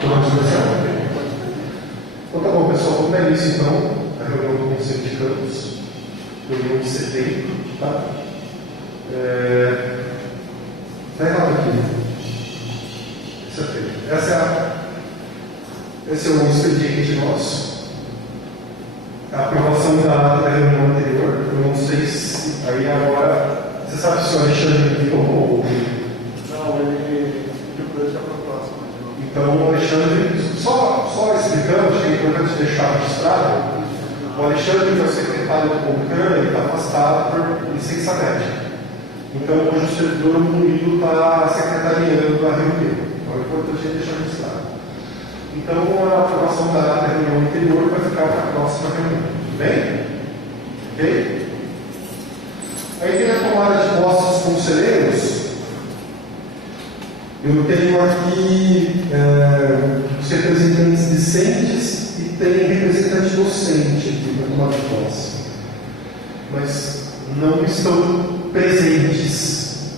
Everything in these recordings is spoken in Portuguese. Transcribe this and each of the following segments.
Tomar discussão? Então tá bom, pessoal, vamos dar início então a reunião do Conselho de Campos, reunião de setembro, tá? Está errado aqui. Esse é o expediente nosso. A aprovação da reunião anterior, eu não sei se aí agora. Você sabe se o Alexandre enviou ou. Não, ele pediu para a próxima. Então, o Alexandre, só explicando, acho que é importante deixar registrado, o Alexandre, que é o secretário do CONCAN, ele está afastado por licença médica. Então, hoje o servidor Murilo está secretariando a reunião. Então, é importante deixar registrado. Então, a aprovação da reunião anterior vai ficar para a próxima reunião. Tudo bem? Ok? Aí tem a tomada de posse dos conselheiros. Eu tenho aqui os representantes discentes e tem representante docente aqui para tomada de posse. Mas não estão presentes.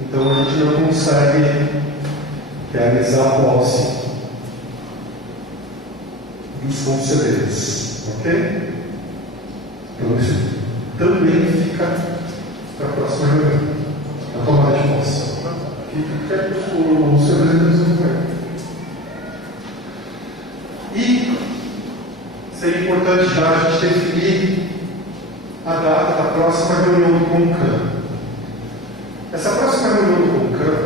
Então a gente não consegue realizar a posse dos conselheiros. Ok? Então isso também fica para a próxima reunião. A tomada de posse. Fica o seu representante do governo. E seria importante já a gente definir a data da próxima reunião do CONCAN. Essa próxima reunião do CONCAN,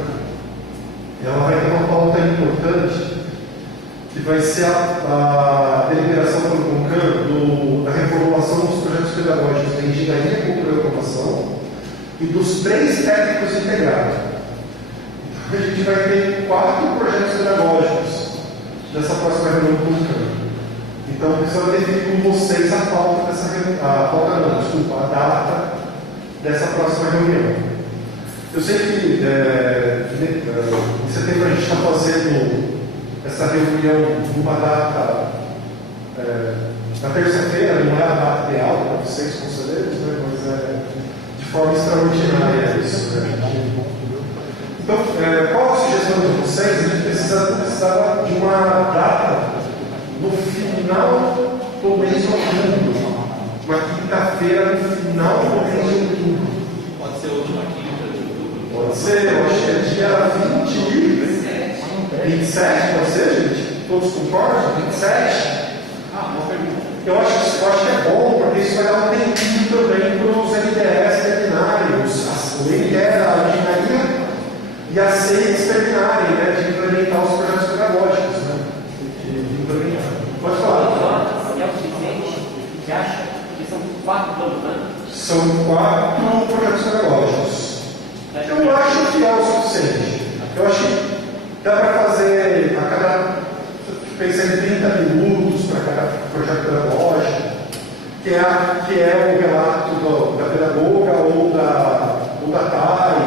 ela vai ter uma pauta importante, que vai ser a deliberação pelo CONCAN da reformulação dos projetos pedagógicos da engenharia, cultura e automação e dos 3 técnicos integrados. Então, a gente vai ter 4 projetos pedagógicos nessa próxima reunião do CONCAN. Então, precisa definir com vocês a pauta dessa reunião, a data dessa próxima reunião. Eu sei que em setembro a gente está fazendo essa reunião numa data na terça-feira, não é a data ideal para vocês, conselheiros, né? Mas de forma extraordinária isso. Então, qual a sugestão de vocês? A gente precisava de uma data no final do mês de outubro. Uma quinta-feira no final do mês de outubro. Pode ser última quinta de outubro? Pode ser, eu acho que é dia 27, pode ser, gente? Todos concordam? 27? Uma pergunta. Eu acho que é bom, porque isso vai dar um tempinho também para os LDS terminarem, o NDE, a engenharia e a CEIX terminarem, né, de implementar os projetos pedagógicos. Né, de implementar. Pode falar. É o suficiente? Você acha que são 4 planos, né? São 4 projetos pedagógicos. Eu acho que é o suficiente. Eu acho que dá para fazer a cada. Pensando em 30 minutos para cada projeto pedagógico, que é o relato da pedagoga ou da TAI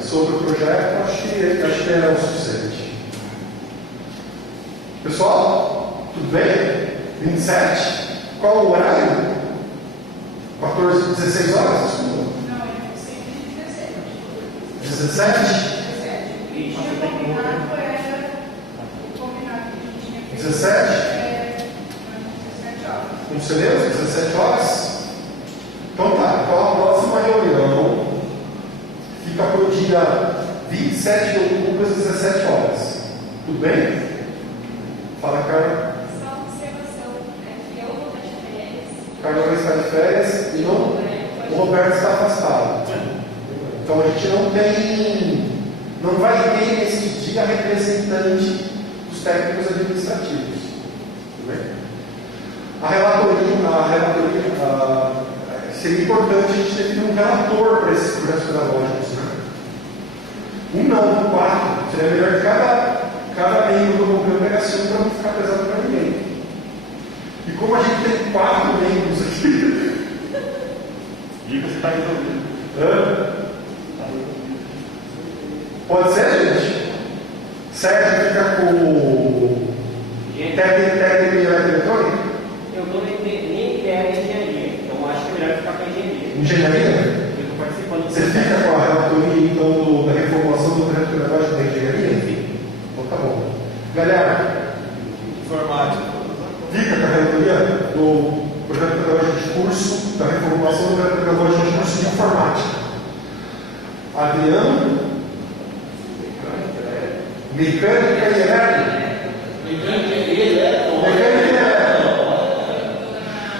sobre o projeto. Acho que é o suficiente. Pessoal, tudo bem? 27? Qual o horário? 16 horas? Desculpa. Não, é sempre 17. 17? 17? Conselheiros, 17 horas? Então tá, então a próxima reunião fica para o dia 27 de outubro às 17 horas. Tudo bem? Fala, Carla. Só uma observação, que eu vou estar de férias. Carla vai estar de férias e o Roberto está afastado. Então a gente não vai ter nesse dia representante dos técnicos administrativos. Tudo bem? A relatoria seria importante a gente definir um relator para esses projetos pedagógicos. Né? Não, 4. Seria melhor que cada membro do governo pegasse um para não ficar pesado para ninguém. E como a gente tem 4 membros aqui. Diga se está resolvido. Pode ser, gente? Sérgio fica com o técnico e eletrônica? Eu estou nem ideia de engenharia, então acho que é melhor ficar com a engenharia. Engenharia? Eu estou participando do Você fica com a relatoria, então, da reformulação do projeto pedagógico da engenharia? Enfim. Então tá bom. Galera, fica com a relatoria do projeto pedagógico de curso, da reformulação do projeto pedagógico de curso de informática. Adriano, mecânica e elétrica. Mecânica e elétrica.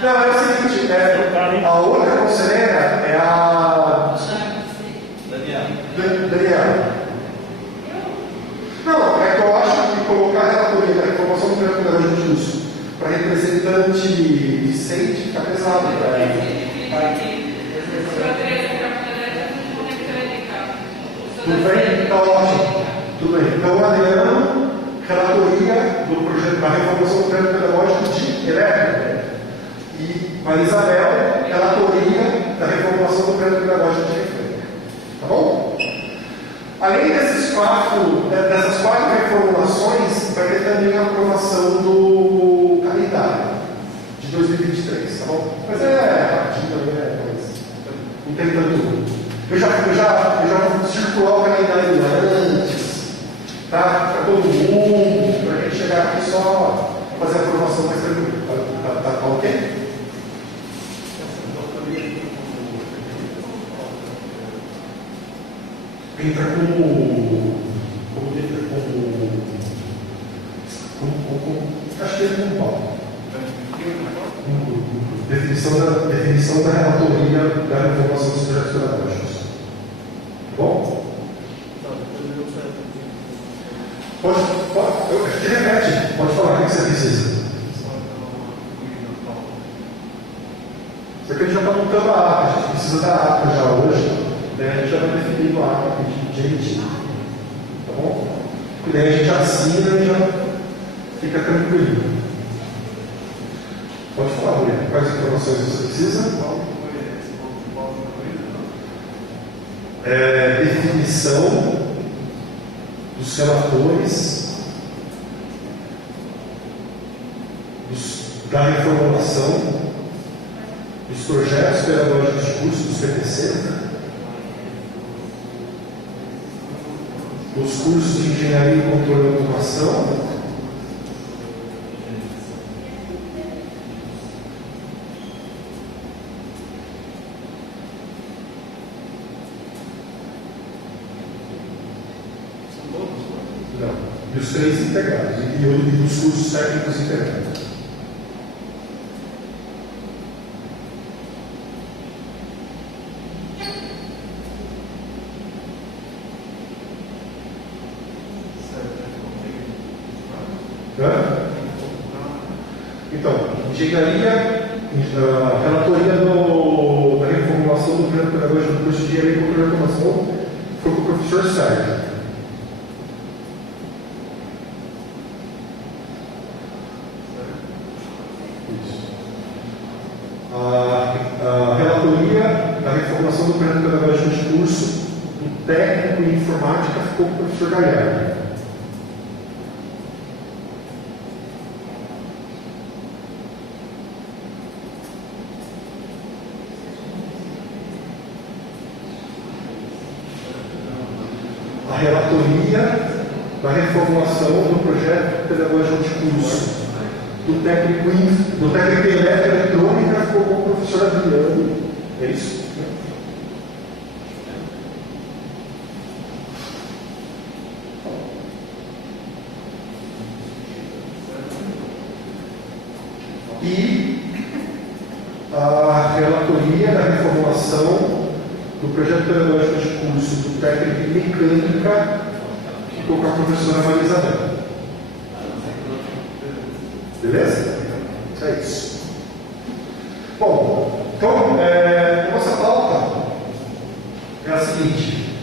Não, é o seguinte, a outra conselheira é a Daniela. Não, é que eu acho que colocar a relatoria da informação do projeto pedagógico de curso para representante discente fica pesado para ele. Tudo bem? Está ótimo. Tudo bem. Então, Adriano, relatoria do projeto da reformulação do projeto pedagógico de elétrica. E Maria Isabel, relatoria da reformulação do projeto pedagógico de mecânica. Tá bom? Além dessas quatro reformulações, vai ter também a aprovação do calendário de 2023, tá bom? Mas rapidinho também, não tem tanto. Eu já vou circular o calendário antes, tá? Para todo mundo, para a gente chegar aqui só fazer a aprovação mais tranquila. Tá ok? Entra como acho que é como pau. Definição da relatoria da reformulação dos projetos pedagógicos. Bom? Pode, te repete, pode falar o que você precisa. Isso aqui a gente já está montando a ata, a gente precisa da ata já hoje. Daí a gente já vai definindo a ata direitinho. Tá bom? E daí a gente assina e já fica tranquilo. Pode falar, Rui. Quais informações você precisa? Definição dos relatores da reformulação dos projetos pedagógicos de curso dos PPC, dos cursos de engenharia e controle e automação, e os três integrados, e dos cursos técnicos integrados. Então, engenharia, relatoria da reformulação do projeto pedagógico do curso de engenharia e controle de automação foi com o professor Sérgio. A relatoria da reformulação do projeto pedagógico de curso do técnico em informática ficou com o professor Galhardo. A relatoria da reformulação do projeto pedagógico de curso do técnico em elétrica eletrônica ficou com o professor Adriano. É isso? E a relatoria da reformulação do projeto pedagógico de curso do técnico em mecânica ficou com a professora Maria Isabel. Beleza? É isso. Bom, então, a nossa pauta é a seguinte: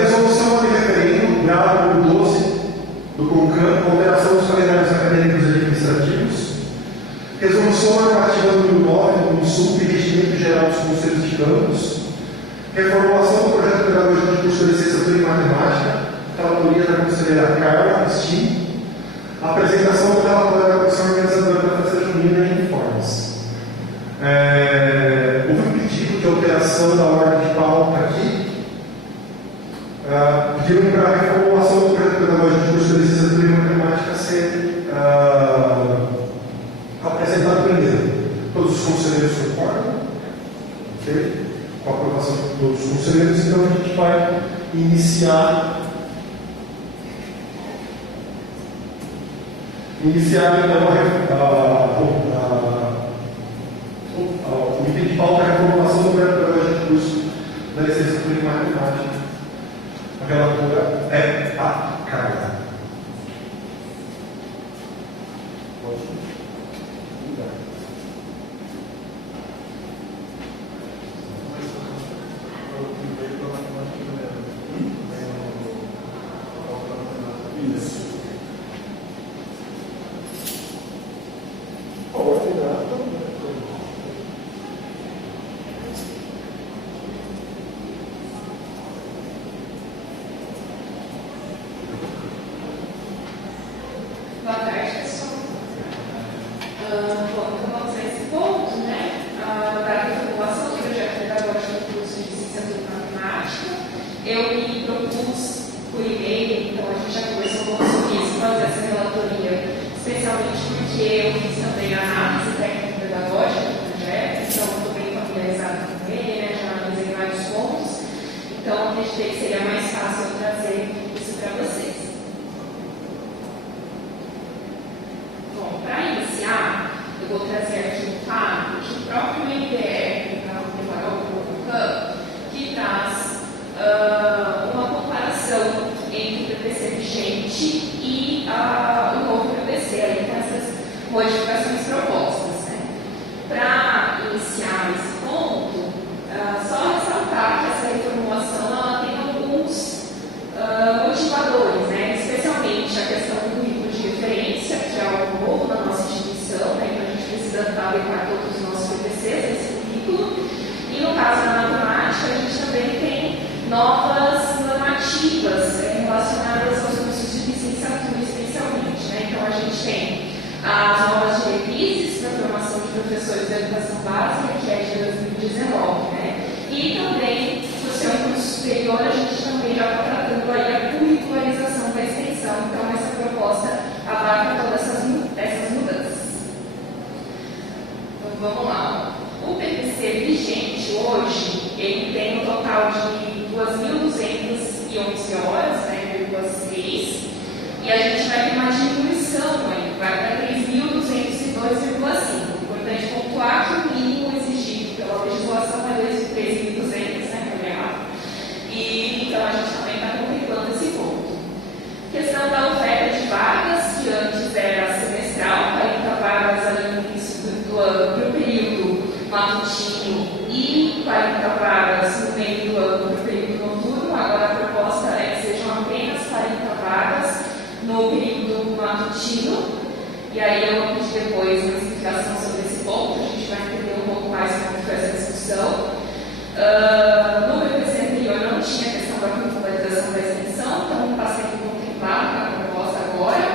resolução de referendo, grado número 12 do CONCAN, alteração dos calendários acadêmicos e administrativos, resolução normativa número 9 do INSUP, regimento geral dos conselhos de campus, reformulação do projeto pedagógico de curso de licenciatura em matemática, relatoria da conselheira Carla Cristina, apresentação do relatório da comissão organizadora da festa junina em informes. Houve um pedido de alteração da ordem de pauta aqui. Pediram para a reformulação do projeto pedagógico de curso de licenciatura em matemática ser iniciar então o item de pauta é a reformulação do método de curso da licenciatura em matemática. A relatora é a Carla. Boa tarde, pessoal. Bom, então vamos a esse ponto, né? Da reformulação do projeto pedagógico do curso de licenciatura em matemática. Eu me propus por e-mail, então a gente já conversou um pouco sobre isso, fazer essa relatoria, especialmente porque eu fiz também a análise técnico-pedagógica do projeto, então estou bem familiarizada com ele, né? Já analisei vários pontos, então acreditei que seria mais fácil eu trazer isso para vocês. Para iniciar, eu vou trazer aqui um quadro que o próprio MPR preparou para o campo, que traz uma comparação entre o PPC vigente e o novo PPC, aí com essas modificações propostas. Né? Para iniciar esse ponto, só ressaltar que essa reformulação ela tem alguns motivadores, né? Especialmente a questão do currículo de referência, que é algo novo na nossa instituição, né? Então a gente precisa adequar todos os nossos PPCs a esse currículo. E no caso da matemática, a gente também tem novas normativas relacionadas aos cursos de licenciatura, especialmente. Né? Então a gente tem as novas diretrizes para a formação de professores da educação básica, que é de 2019. Né? E também, por ser um curso superior, a gente também já está tratando aí a curricularização da extensão. Então, essa proposta abarca todas essas mudanças. Então, vamos lá. O PPC vigente hoje, ele tem um total de 2.211 horas, né, 0,6, e a gente vai ter uma diminuição aí, vai para 3.202,5. Importante pontuar que o mínimo exigido pela legislação é 3.200, né, e então a gente também está contemplando esse ponto. Questão da oferta de vagas, que antes era semestral, 40 vagas ali no início do ano para o período matutino e 40 vagas no meio do ano para o período noturno. Agora a proposta é que sejam apenas 40 vagas no período matutino. E aí eu vou pedir depois uma explicação sobre esse ponto, a gente vai entender um pouco mais como foi essa discussão. No PPC anterior não tinha questão da curricularização da extensão, então está sendo contemplado na proposta agora.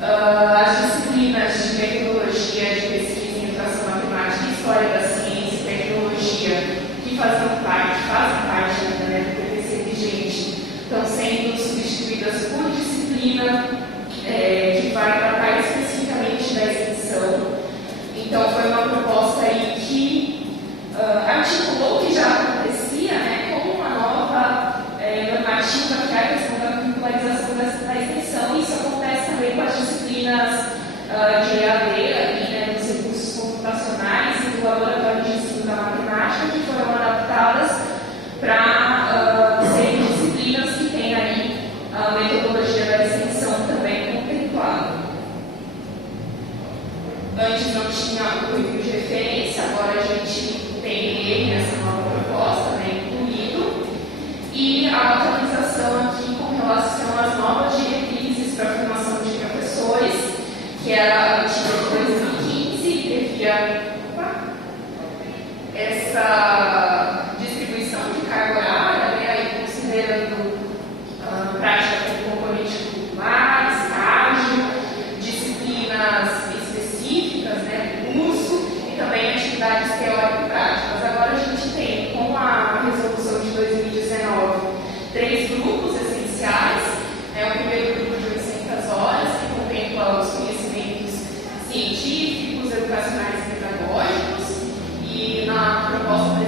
As disciplinas de metodologia de pesquisa em educação matemática, história da ciência e tecnologia, que fazem parte ainda, né, do PPC vigente, estão sendo substituídas por disciplina que vai tratar especificamente da extensão. Então, foi uma proposta aí que articulou o que já acontecia, né, como uma nova normativa que é a questão da curricularização da extensão. Isso acontece também com as disciplinas de EAD, ali, né, dos recursos computacionais e do laboratório de ensino da matemática, que foram adaptadas para serem disciplinas que têm aí a metodologia da extensão também contemplada. Antes não tinha o currículo de referência, agora a gente tem ele nessa nova proposta, né, incluído, e a atualização aqui com relação às novas diretrizes para a formação de professores, que era a antiga de 2015, e previa essa distribuição de carga horária, né, aí considerando prática com componente curricular, estágio, disciplinas específicas, né, do curso, e também atividades teórico-práticas. Agora a gente tem, com a resolução de 2019, 3 grupos essenciais. O primeiro grupo de 800 horas, que contempla os conhecimentos científicos, educacionais e pedagógicos, e na proposta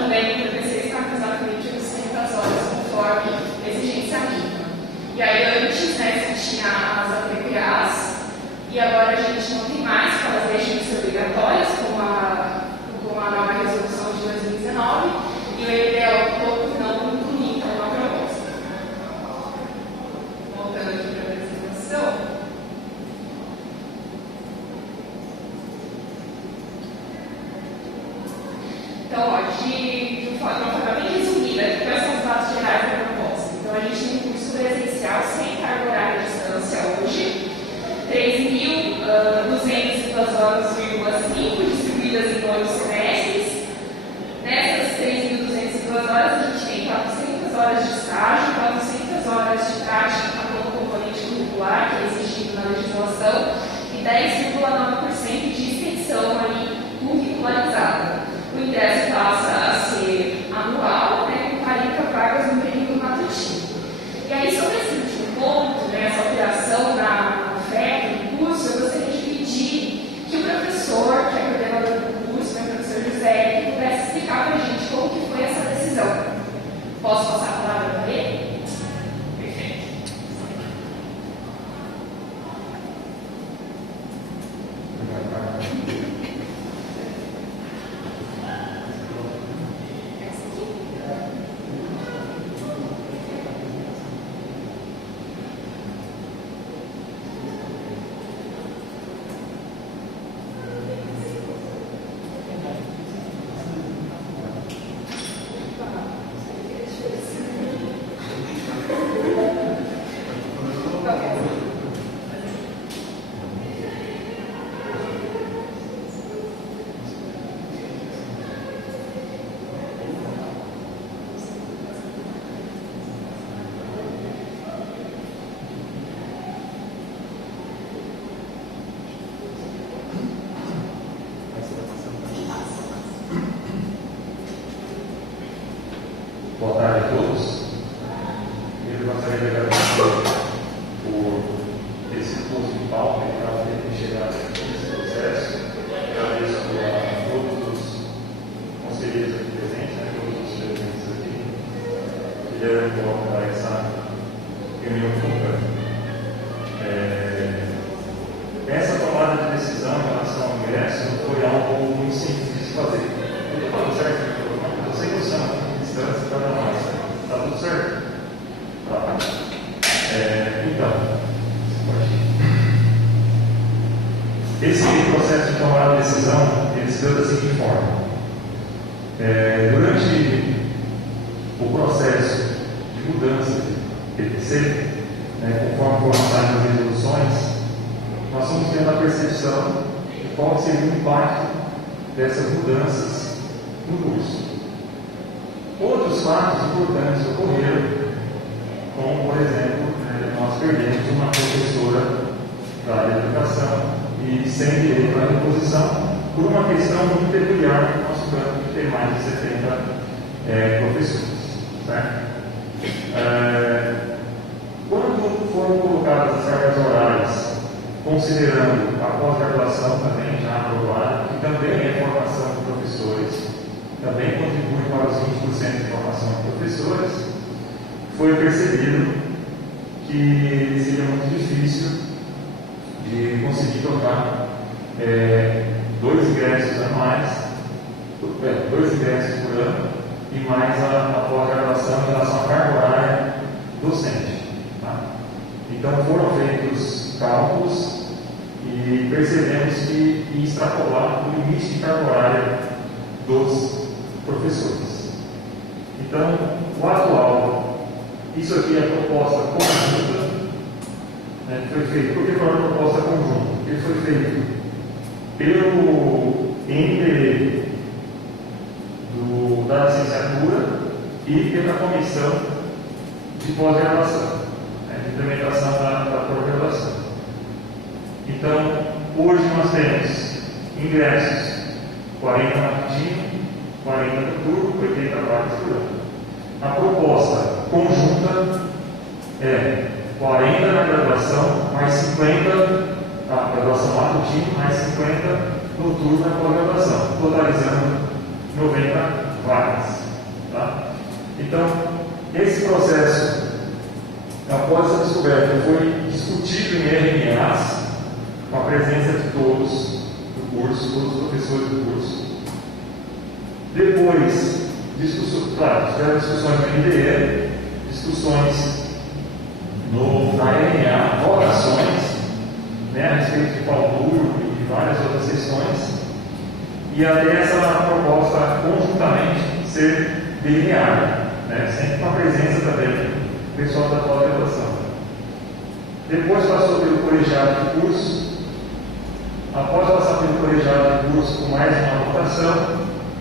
também o PPC está com exatamente 800 horas, conforme exigência mínima. E aí antes, né, se tinha as APPAs, e agora a gente não tem mais, porque elas deixam de ser obrigatórias, com a nova resolução de 2019, e o EBL não inclui então na proposta. Voltando aqui para a apresentação. Então, ó, de forma bem resumida, aqui com essas bases gerais da proposta. Então, a gente tem um curso presencial sem carga horária de distância hoje, 3.202 horas, 5 distribuídas em 8 semestres. Nessas 3.202 horas, a gente tem 400 horas de estágio, 400 horas de prática no componente curricular, que é exigido na legislação, e 10,9% de extensão ali curricularizada. O ingresso passa a ser anual, né, com 40 vagas no período matutino. E aí, sobre esse último ponto, né, essa alteração na oferta do curso, eu gostaria de pedir que o professor, que é coordenador do curso, né, o professor José, que pudesse explicar para a gente como que foi essa decisão. Posso passar a palavra para ele? Perfeito. Boa tarde a todos. Eu gostaria de agradecer por esse curso de pauta e para ter chegado nesse processo. Agradeço a todos os conselheiros aqui presentes, a todos os presentes aqui, que deram colocar para essa reunião conjunta. Essa tomada de decisão em relação ao ingresso não foi algo muito simples de se fazer. Eu estou falando certo? Eu sei que são distância para nós. Está tudo certo? Tá. Então, esse processo de tomada de decisão, ele se deu da seguinte forma. Durante o processo de mudança de PPC, conforme foram saindo as resoluções, nós fomos tendo a percepção de qual seria o impacto dessas mudanças no curso. Outros fatos importantes ocorreram, como, por exemplo, nós perdemos uma professora da área de educação e sem direito à reposição, por uma questão muito peculiar do nosso campo, de ter mais de 70 professores. Certo? Quando foram colocadas as cargas horárias, considerando a pós-graduação também já aprovada, que também é formação de professores, também contribui para os 20% de formação de professores, foi percebido que seria muito difícil de conseguir tocar 2 ingressos anuais, 2 ingressos por ano, e mais a pós-graduação em relação à carga horária docente. Tá? Então foram feitos cálculos e percebemos que ia extrapolar o limite de carga horária dos professores. Então, o atual, isso aqui é a proposta conjunta, foi feito. Por que foi uma proposta conjunta? Porque foi feito pelo MPE da licenciatura e pela comissão de pós-graduação, de implementação da pós-graduação. Então, hoje nós temos ingressos 40 matutino, 40 do turno, 80 vagas por ano. A proposta conjunta é 40 na graduação, mais 50 na graduação matutina, mais 50 no turno na pós-graduação, totalizando 90 vagas. Tá? Então, esse processo, após essa descoberta, foi discutido em RMAs, com a presença de todos do curso, todos os professores do curso. Depois, tiveram discussões no IDE, discussões na RMA, votações, né, a respeito de pau duro e várias outras sessões, e até essa proposta conjuntamente ser delineada, né, sempre com a presença também do pessoal da pós-graduação. Depois passou pelo colegiado de curso. Após passar pelo colegiado de curso com mais uma votação,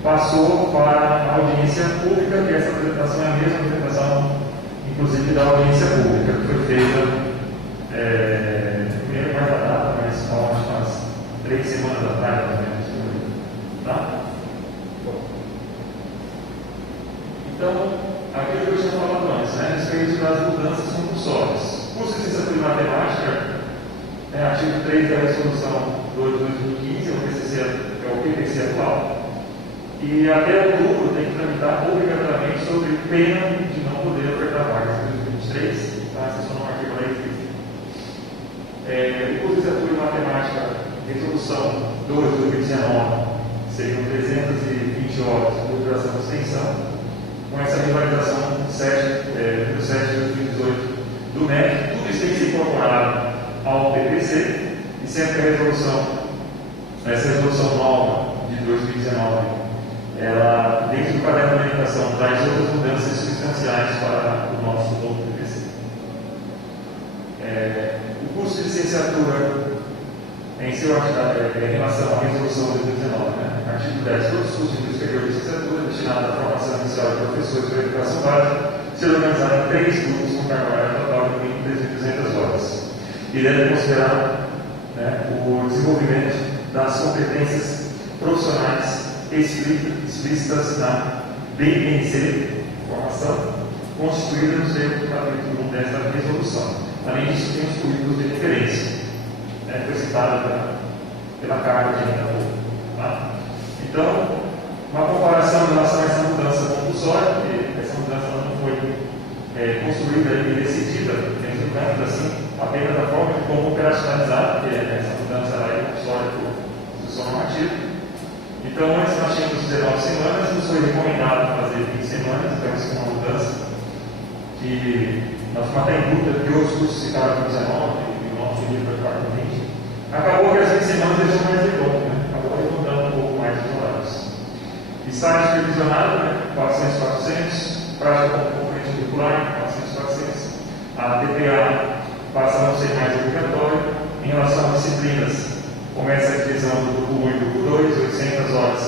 passou para a audiência pública, que essa apresentação é a mesma apresentação, inclusive, da audiência pública, que foi feita, primeiro mais da data, mas acho que umas 3 semanas atrás, mais ou menos. Tá? Então, aquilo que eu tinha falado antes, né, a respeito das mudanças compulsórias. O curso de licenciatura em matemática, artigo 3 da resolução 2 de 2015, é o PPC atual, e até outubro tem que tramitar obrigatoriamente sobre pena de não poder ofertar vagas em 2023, tá? Esse é só no artigo da lei. O curso de licenciatura em matemática, resolução 2 de 2019, seriam 320 horas de duração de extensão, com essa revalidação 7 de 2018 do MEC, tudo isso tem que ser incorporado ao PPC, e sempre a essa resolução nova de 2019, ela, dentro do caderno de orientação, traz outras mudanças substanciais para o nosso novo PPC. O curso de licenciatura, em relação à resolução de 2019, né? Artigo 10, todos os cursos de nível superior de licenciatura destinados à formação inicial de professores para a educação básica serão organizados em 3 grupos com carga horária total de 1.200 horas. E deve considerar, né, o desenvolvimento das competências profissionais explícitas na BNC, formação, constituída no seu capítulo 1 desta resolução. Além disso, tem os currículos de referência, né, foi citado pela carga de renda pública. Tá? Então, uma comparação em relação a essa mudança compulsória, porque essa mudança não foi construída e decidida dentro do campo, assim, apenas da forma de como operacionalizar, porque essa mudança é compulsória por instituição normativa. Então, antes nós tínhamos 19 semanas, nos foi recomendado fazer 20 semanas, então isso é uma mudança que nós ficamos até em dúvida, porque outros cursos ficaram com 19 e o nosso livro foi ficar com 20. Acabou que as 20 semanas eles são mais redondos, né? Acabou redondando um pouco mais os horários. Estágio supervisionado, né? 400, prática como componente curricular, 400. A DPA passa a não ser mais obrigatório. Em relação às disciplinas, começa a divisão do grupo 1 e do grupo 2, 800 horas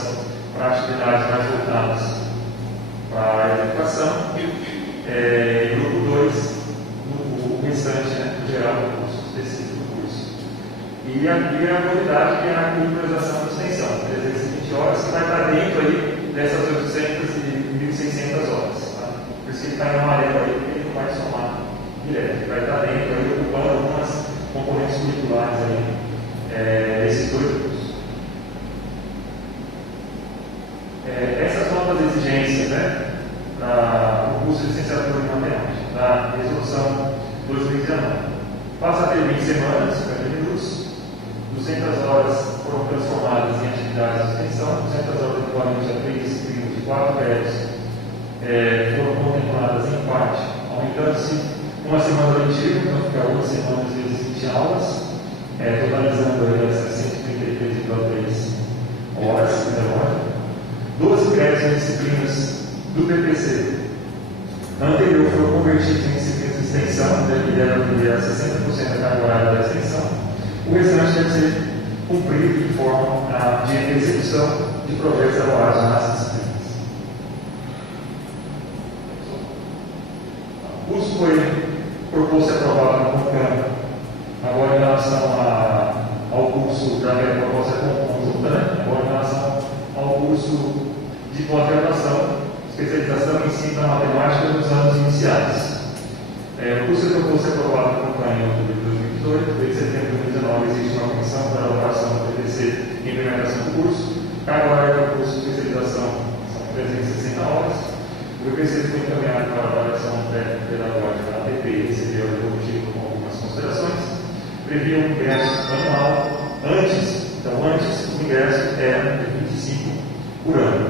para atividades mais voltadas para a educação. Grupo 2, o restante, né, no geral, do curso, específico do curso. E a novidade que é a curricularização de extensão, 320 horas, que vai estar dentro aí dessas 800 e 1.600 horas. Tá? Por isso que ele está em amarelo aí, porque ele não vai somar direto, ele vai estar dentro aí, ocupando algumas componentes curriculares aí, desses 2 cursos. Essas novas exigências, né, para o curso de licenciatura em matemática, da resolução 2019. Passa a ter 20 semanas, 50 minutos, 200 horas foram transformadas em atividades de extensão, 200 horas equivalente a 3 disciplinas de 4 créditos foram contempladas em parte, aumentando-se uma semana letiva, então fica 8 semanas vezes 20 aulas, totalizando aí as 133,3 horas, 12 créditos em disciplinas do PPC anterior foram convertidos em disciplinas de extensão, que devem atender a 60% da carga horária da extensão. O restante deve ser cumprido de forma de execução de projetos elaborados nas disciplinas. O curso foi proposto e aprovado no CONCAN, agora em relação ao curso da proposta conjunta, né? Agora em relação ao curso de pós-graduação, especialização em ensino da matemática nos anos iniciais. O curso foi proposto e aprovado no CONCAN em outubro de 2018, desde setembro de 2019 existe uma comissão para a elaboração do PPC e implementação do curso. Agora é o curso de especialização, são 360 horas. O IPC foi encaminhado para a avaliação técnico-pedagógica da APP e recebeu o devolutivo com algumas considerações. Previa um ingresso anual antes o ingresso era de 25 por ano.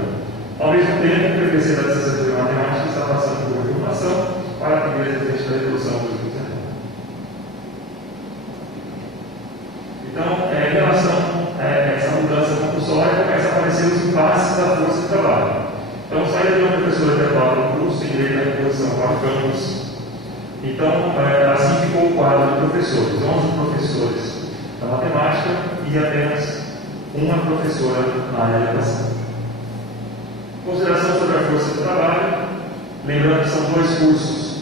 Ao mesmo tempo, o PPC da licenciatura em matemática está passando por uma reformulação para atender as exigências da redução do 2019. Então, em relação a essa mudança compulsória, começa a aparecer os impasses da força de trabalho. Então, saída de uma professora que atuava no curso em direito à reposição para o campus. Então, assim ficou o quadro de professores: 11 professores da matemática e apenas uma professora na área de educação. Consideração sobre a força de trabalho, lembrando que são 2 cursos,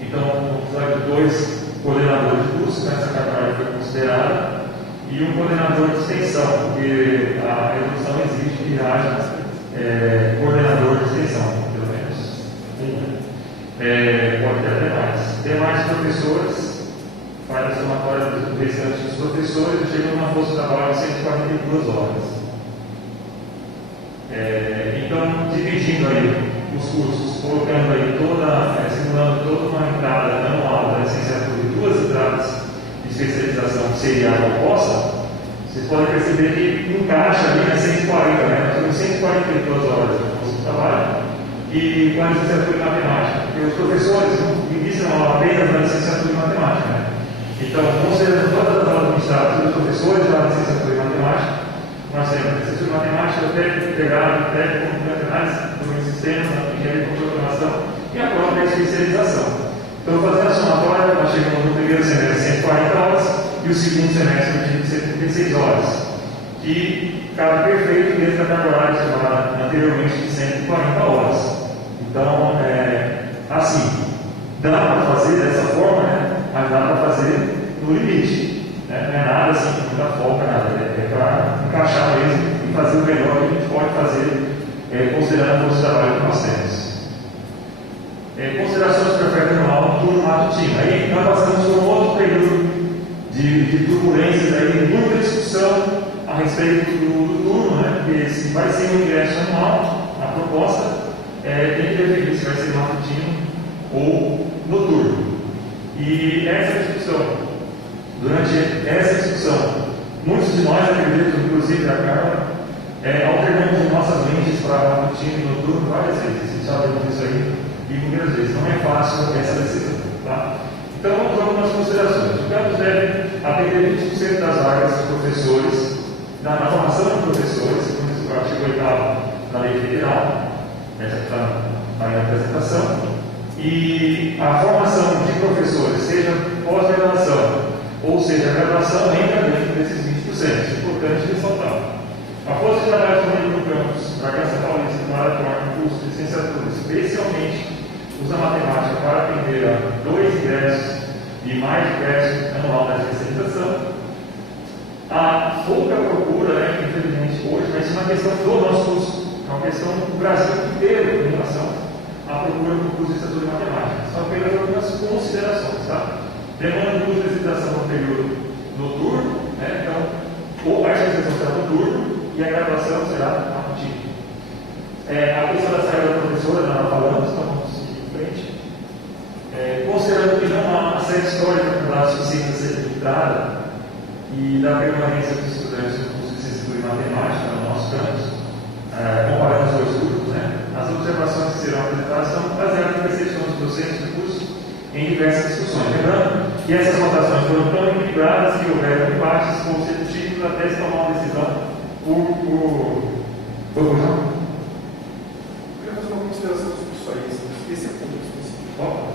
então vamos precisar de 2 coordenadores de curso, essa carga foi considerada, e um coordenador de extensão, porque a redução exige que haja coordenador de extensão, pelo menos um, pode ter até mais. Demais professores, faz a somatória do restante dos professores, chegam numa força de trabalho de 142 horas. Então, dividindo aí os cursos, colocando aí simulando toda uma entrada anual da licenciatura e 2 entradas de especialização que seria a proposta, vocês podem perceber que encaixa ali nas 140, né? Nós temos 142 horas de curso de trabalho e com a licenciatura em matemática, porque os professores ministram apenas na licenciatura em matemática, né? Então, considerando todas as aulas ministradas pelos professores da licenciatura em matemática, nós temos licenciatura em matemática, técnico integrado, técnico de análise do sistema, engenharia de programação e a própria especialização. Então, fazendo a somatória, nós chegamos no primeiro semestre 140 horas e o segundo semestre de 136 horas, que cabe perfeito dentro da carga horária chamada anteriormente de 140 horas. Então, assim, dá para fazer dessa forma, né? Mas dá para fazer no limite. Né? Não é nada assim, não dá folga, nada. É para encaixar mesmo e fazer o melhor que a gente pode fazer, considerando o trabalho que nós temos. Considerações para a oferta anual, turno matutino. Aí nós passamos por um outro período de turbulências, aí, muita discussão a respeito do turno, né? Porque se vai ser um ingresso anual, a proposta tem que definir se vai ser matutino ou noturno. E durante essa discussão, muitos de nós, acredito, inclusive a Carla, alternamos em nossas mentes para matutino e noturno várias vezes. Vocês sabem disso aí. E muitas vezes não é fácil essa decisão. Tá? Então, vamos a algumas considerações. O campus deve atender 20% das vagas de professores na formação de professores, segundo o artigo 8º da Lei Federal, essa que está na apresentação, e a formação de professores, seja pós-graduação ou seja graduação, entra dentro desses 20%. Isso é importante ressaltar. A força de trabalho disponível no campus, para Bragança Paulista, para atuar no curso de licenciatura, especialmente usa matemática para atender a 2 ingressos e mais ingressos anual da especialização. Há pouca procura, infelizmente, hoje, mas isso é uma questão do nosso curso, é uma questão do Brasil inteiro em relação à procura do curso de licenciatura em matemática. São apenas algumas considerações, tá? Demanda de curso de especialização no período noturno, então, ou a especialização será noturno e a graduação será matutino. A questão da saída da professora, nós falamos, então vamos seguir em frente. Considerando que não há uma série histórica para a suficiência a ser registrada e da permanência dos estudantes no curso de licenciatura em matemática no nosso campus, comparando os 2 grupos, as observações que serão apresentadas são baseadas em percepções dos docentes do curso em diversas discussões. Lembrando que essas votações foram tão equilibradas que houveram empates consecutivos até se tomar uma decisão por João. Eu queria fazer uma consideração sobre isso aí, esse é o ponto específico.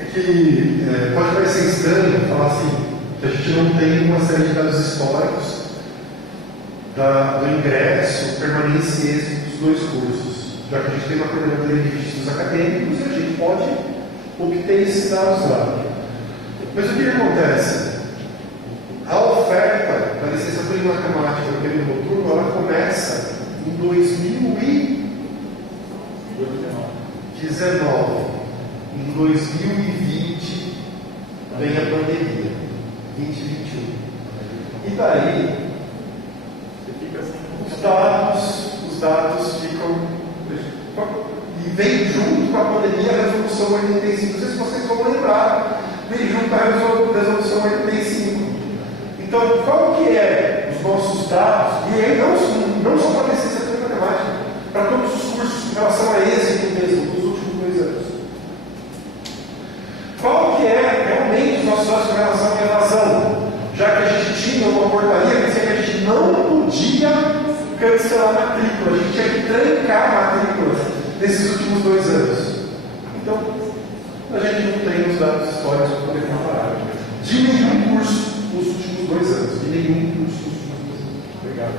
É que pode parecer estranho falar assim, que a gente não tem uma série de dados históricos do ingresso, permanência e êxito dos 2 cursos, já que a gente tem uma coordenadoria de registros acadêmicos e a gente pode obter esses dados lá. Mas o que acontece? A oferta da licenciatura em matemática no período noturno, ela começa em 2019. Em 2020 vem a pandemia, 2021. E daí, Você fica assim. os dados ficam. E vem junto com a pandemia a resolução 85. Não sei se vocês vão lembrar, vem junto com a resolução 85. Então, qual que é os nossos dados? E aí não só para a licenciatura em matemática, para todos os cursos em relação a êxito mesmo, dos últimos 2 anos. Qual que é realmente os nossos dados com relação à evasão? Já que a gente tinha uma portaria que dizia que a gente não podia cancelar a matrícula, a gente tinha que trancar matrículas nesses últimos 2 anos. Então, a gente não tem os dados históricos para poder comparar. De nenhum curso nos últimos 2 anos. De nenhum curso nos últimos 2 anos. Obrigado.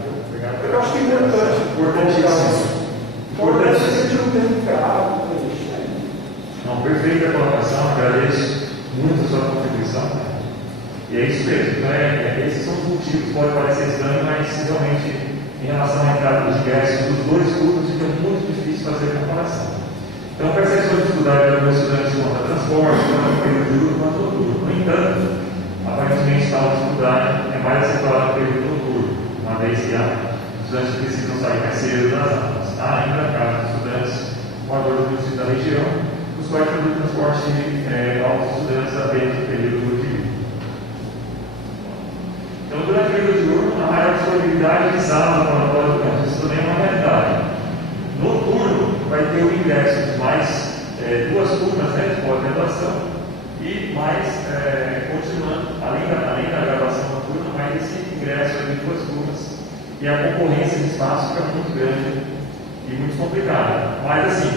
Eu acho que é importante isso. Importante a gente não tem um carro. Não, perfeita colocação, agradeço muito a sua contribuição. E é isso mesmo, né? Esses são os motivos, pode parecer estranho, mas realmente, em relação à entrada dos ingressos dos 2 cursos, fica muito difícil fazer a comparação. Então, percebe a sua dificuldade para os estudantes quanto a transporte, quanto a período de quanto ao noturno. No entanto, aparentemente, tal dificuldade é mais acentuada no período noturno, uma vez que os estudantes precisam sair mais cedo das aulas. Há ainda casos de estudantes moradores do município da região, os quais têm o transporte aos estudantes apenas no período de dia. Então, durante o período diurno, a maior disponibilidade de salas no laboratório do campus, isso também é uma realidade. Noturno, vai ter o ingresso de mais 2 turmas de pós-graduação e mais, continuando, além da graduação noturna, mais esse ingresso de 2 turmas. E a concorrência de espaço fica muito grande e muito complicada. Mas, assim,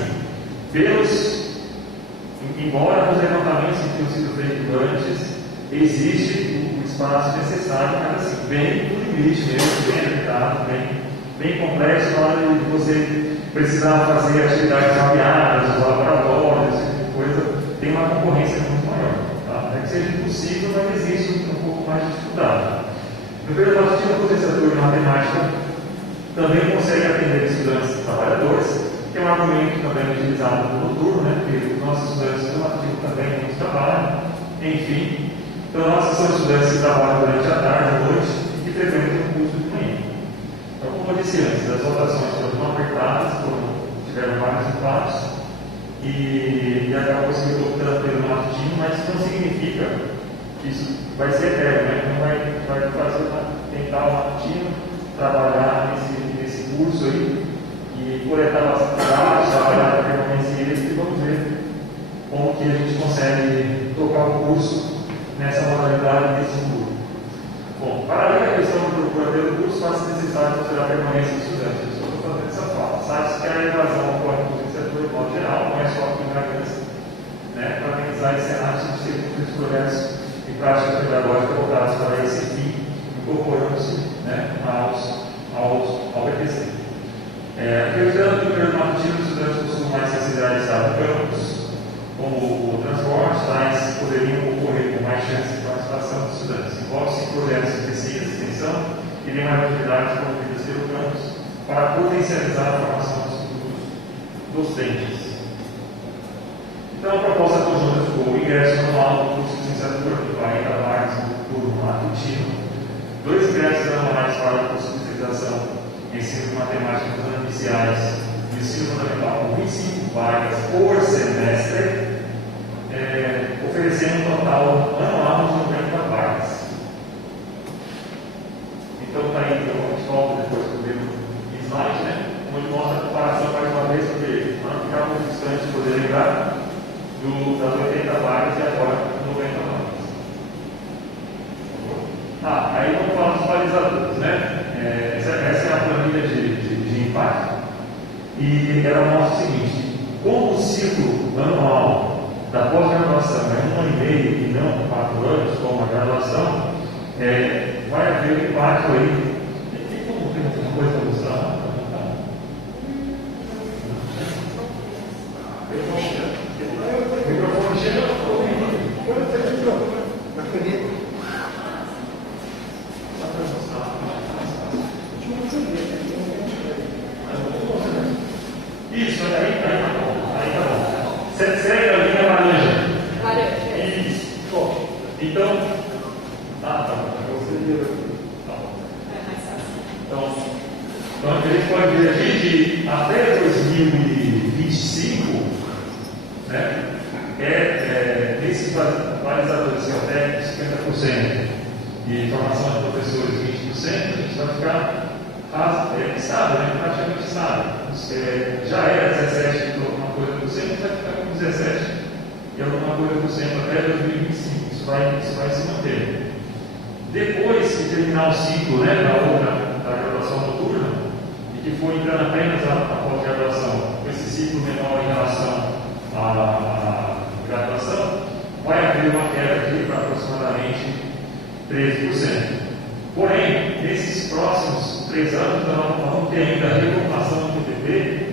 embora os levantamentos que tenham sido feitos antes, existe o espaço necessário, mas assim, bem no limite mesmo, bem limitado, bem complexo, na hora de você precisar fazer atividades aviadas, os laboratórios, esse tipo de coisa, tem uma concorrência muito maior. Tá? Não é que seja impossível, mas existe um pouco mais de dificuldade. No período ativo, a licenciatura em matemática também consegue atender estudantes e trabalhadores, que é um argumento também utilizado no noturno, né? Porque os nossos estudantes do ativo também não trabalham, enfim. Então, nós são estudantes que trabalham durante a tarde, à noite e que frequentam o curso de manhã. Então, como eu disse antes, as votações foram apertadas, tiveram vários empates e acabou se optando pelo matutino, mas não significa que isso vai ser eterno, né? Então, vai tentar o matutino, trabalhar nesse curso aí e coletar bastante dados, trabalhar a permanência e vamos ver como que a gente consegue tocar o curso nessa modalidade desse curso. Bom, para além da questão do procura pelo curso, faz-se necessário considerar a permanência dos estudantes. Eu estou fazendo essa fala. Sabe-se que a evasão ocorre no setor de modo geral, não é só aqui em Bragança, né? Para amenizar esse cenário, se ser muitos projetos e práticas pedagógicas voltados para esse fim, incorporando-se, né, ao PPC. Acreditando que o período matutino dos estudantes possuem mais facilidade de estar no campus, como o transporte, tais poderiam ocorrer com mais chances de participação dos estudantes. Envolve-se em projetos de pesquisa, extensão e demais atividades promovidas pelo campus para potencializar a formação dos futuros docentes. Então, a proposta conjunta ficou o ingresso anual do curso de licenciatura de 40 vagas no turno matutino, 2 ingressos anuais para o curso de especialização em ensino de matemática dos anos iniciais e ensino fundamental com 25 vagas por semestre, oferecendo um total anual de 90 vagas. Então, está aí, então, a gente volta depois do primeiro slide, né? Onde mostra a comparação mais uma vez, porque não ficar muito distante de poder lembrar das 80 vagas e agora 90 vagas. Aí vamos falar dos balizadores, né? Essa é a planilha de impacto. E ela mostra o seguinte: como o ciclo anual da pós-graduação é 1 ano e meio e não 4 anos, como a graduação, vai haver um impacto aí. Tem uma coisa para mostrar? O microfone chega na caneta. Isso, aí tá bom. Segue a linha laranja. Laranja. Isso. Então, tá bom. É mais fácil. Então Então, a gente pode ver aqui que até 2025, né, nesses balizadores, até 50%, e formação de professores 20%, a gente vai ficar estável, né, praticamente estável. Já era 17 e alguma coisa por cento, vai ficar com 17 e alguma coisa por cento até 2025. Isso vai se manter. Depois que terminar o ciclo, né, da graduação noturna, e que for entrando apenas a pós-graduação, com esse ciclo menor em relação à graduação, vai haver uma queda aqui para aproximadamente 13%. Porém, nesses próximos 3 anos, nós vamos ter ainda a reformulação do PPP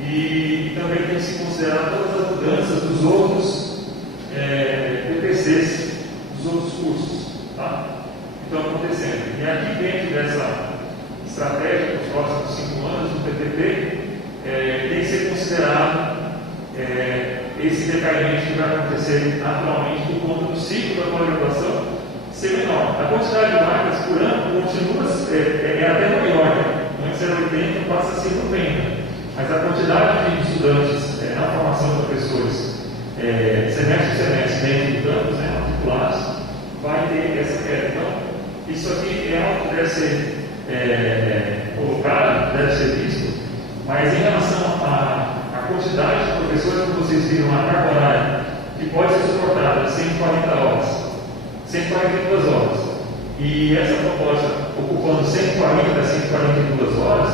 e também tem que se considerar todas as mudanças dos outros PPCs, dos outros cursos, tá? Que estão acontecendo. E aqui dentro dessa estratégia, nos próximos 5 anos, do PPP, tem que ser considerado esse decaimento que vai acontecer naturalmente por conta do ciclo da pós-graduação ser menor. A quantidade de vagas por ano continua até maior, né? Antes era 80, passa a ser 90. Mas a quantidade de estudantes na formação de professores, semestre a semestre, dentro do campus, né, matriculados, vai ter essa queda. Então, isso aqui é algo que deve ser colocado, deve ser visto, mas em relação à quantidade de professores, como vocês viram, a carga horária, que pode ser suportada 140 horas, 142 horas, e essa proposta ocupando 140 a 142 horas,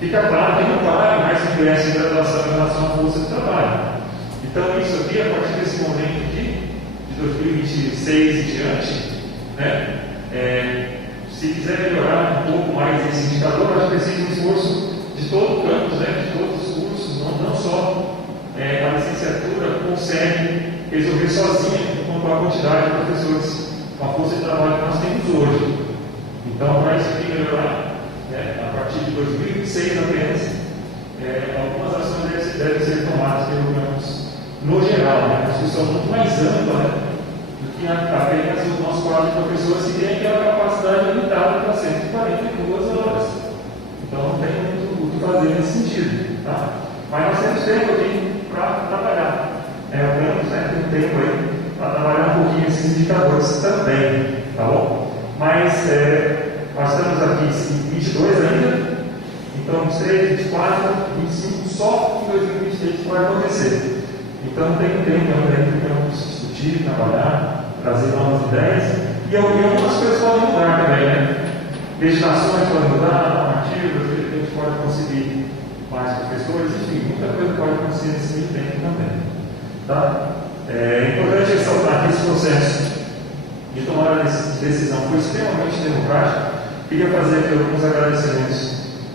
fica claro que não vale mais o ingresso em graduação em relação à força de trabalho. Então, isso aqui, a partir desse momento aqui, de 2026 e diante, né, se quiser melhorar um pouco mais esse indicador, acho que precisa de um esforço de todo o campus, né, de todos os cursos, não só a licenciatura consegue resolver sozinha quanto à quantidade de professores com a força de trabalho que nós temos hoje. Então, para isso aqui melhorar, né, a partir de 2026 apenas, algumas ações devem ser tomadas pelo campus no geral, né, uma discussão muito mais ampla, né, do que apenas o nosso quadro de professores que tem aquela capacidade limitada para 142 horas. Então, não tem muito o que fazer nesse sentido. Tá? Mas nós temos tempo aqui para trabalhar. O campus, né, tem tempo aí para trabalhar um pouquinho esses indicadores também, tá bom? Mas nós estamos aqui em 22 ainda, então 23, 24, 25, só em 2023 vai acontecer. Então tem um tempo ainda que vamos discutir, trabalhar, trazer novas ideias, e algumas coisas podem mudar também, né? Legislações podem mudar, normativas, a gente pode conseguir mais professores, enfim, muita coisa pode acontecer nesse meio tempo também. Tá? É importante ressaltar que esse processo de tomada de decisão foi extremamente democrático. Queria fazer aqui alguns agradecimentos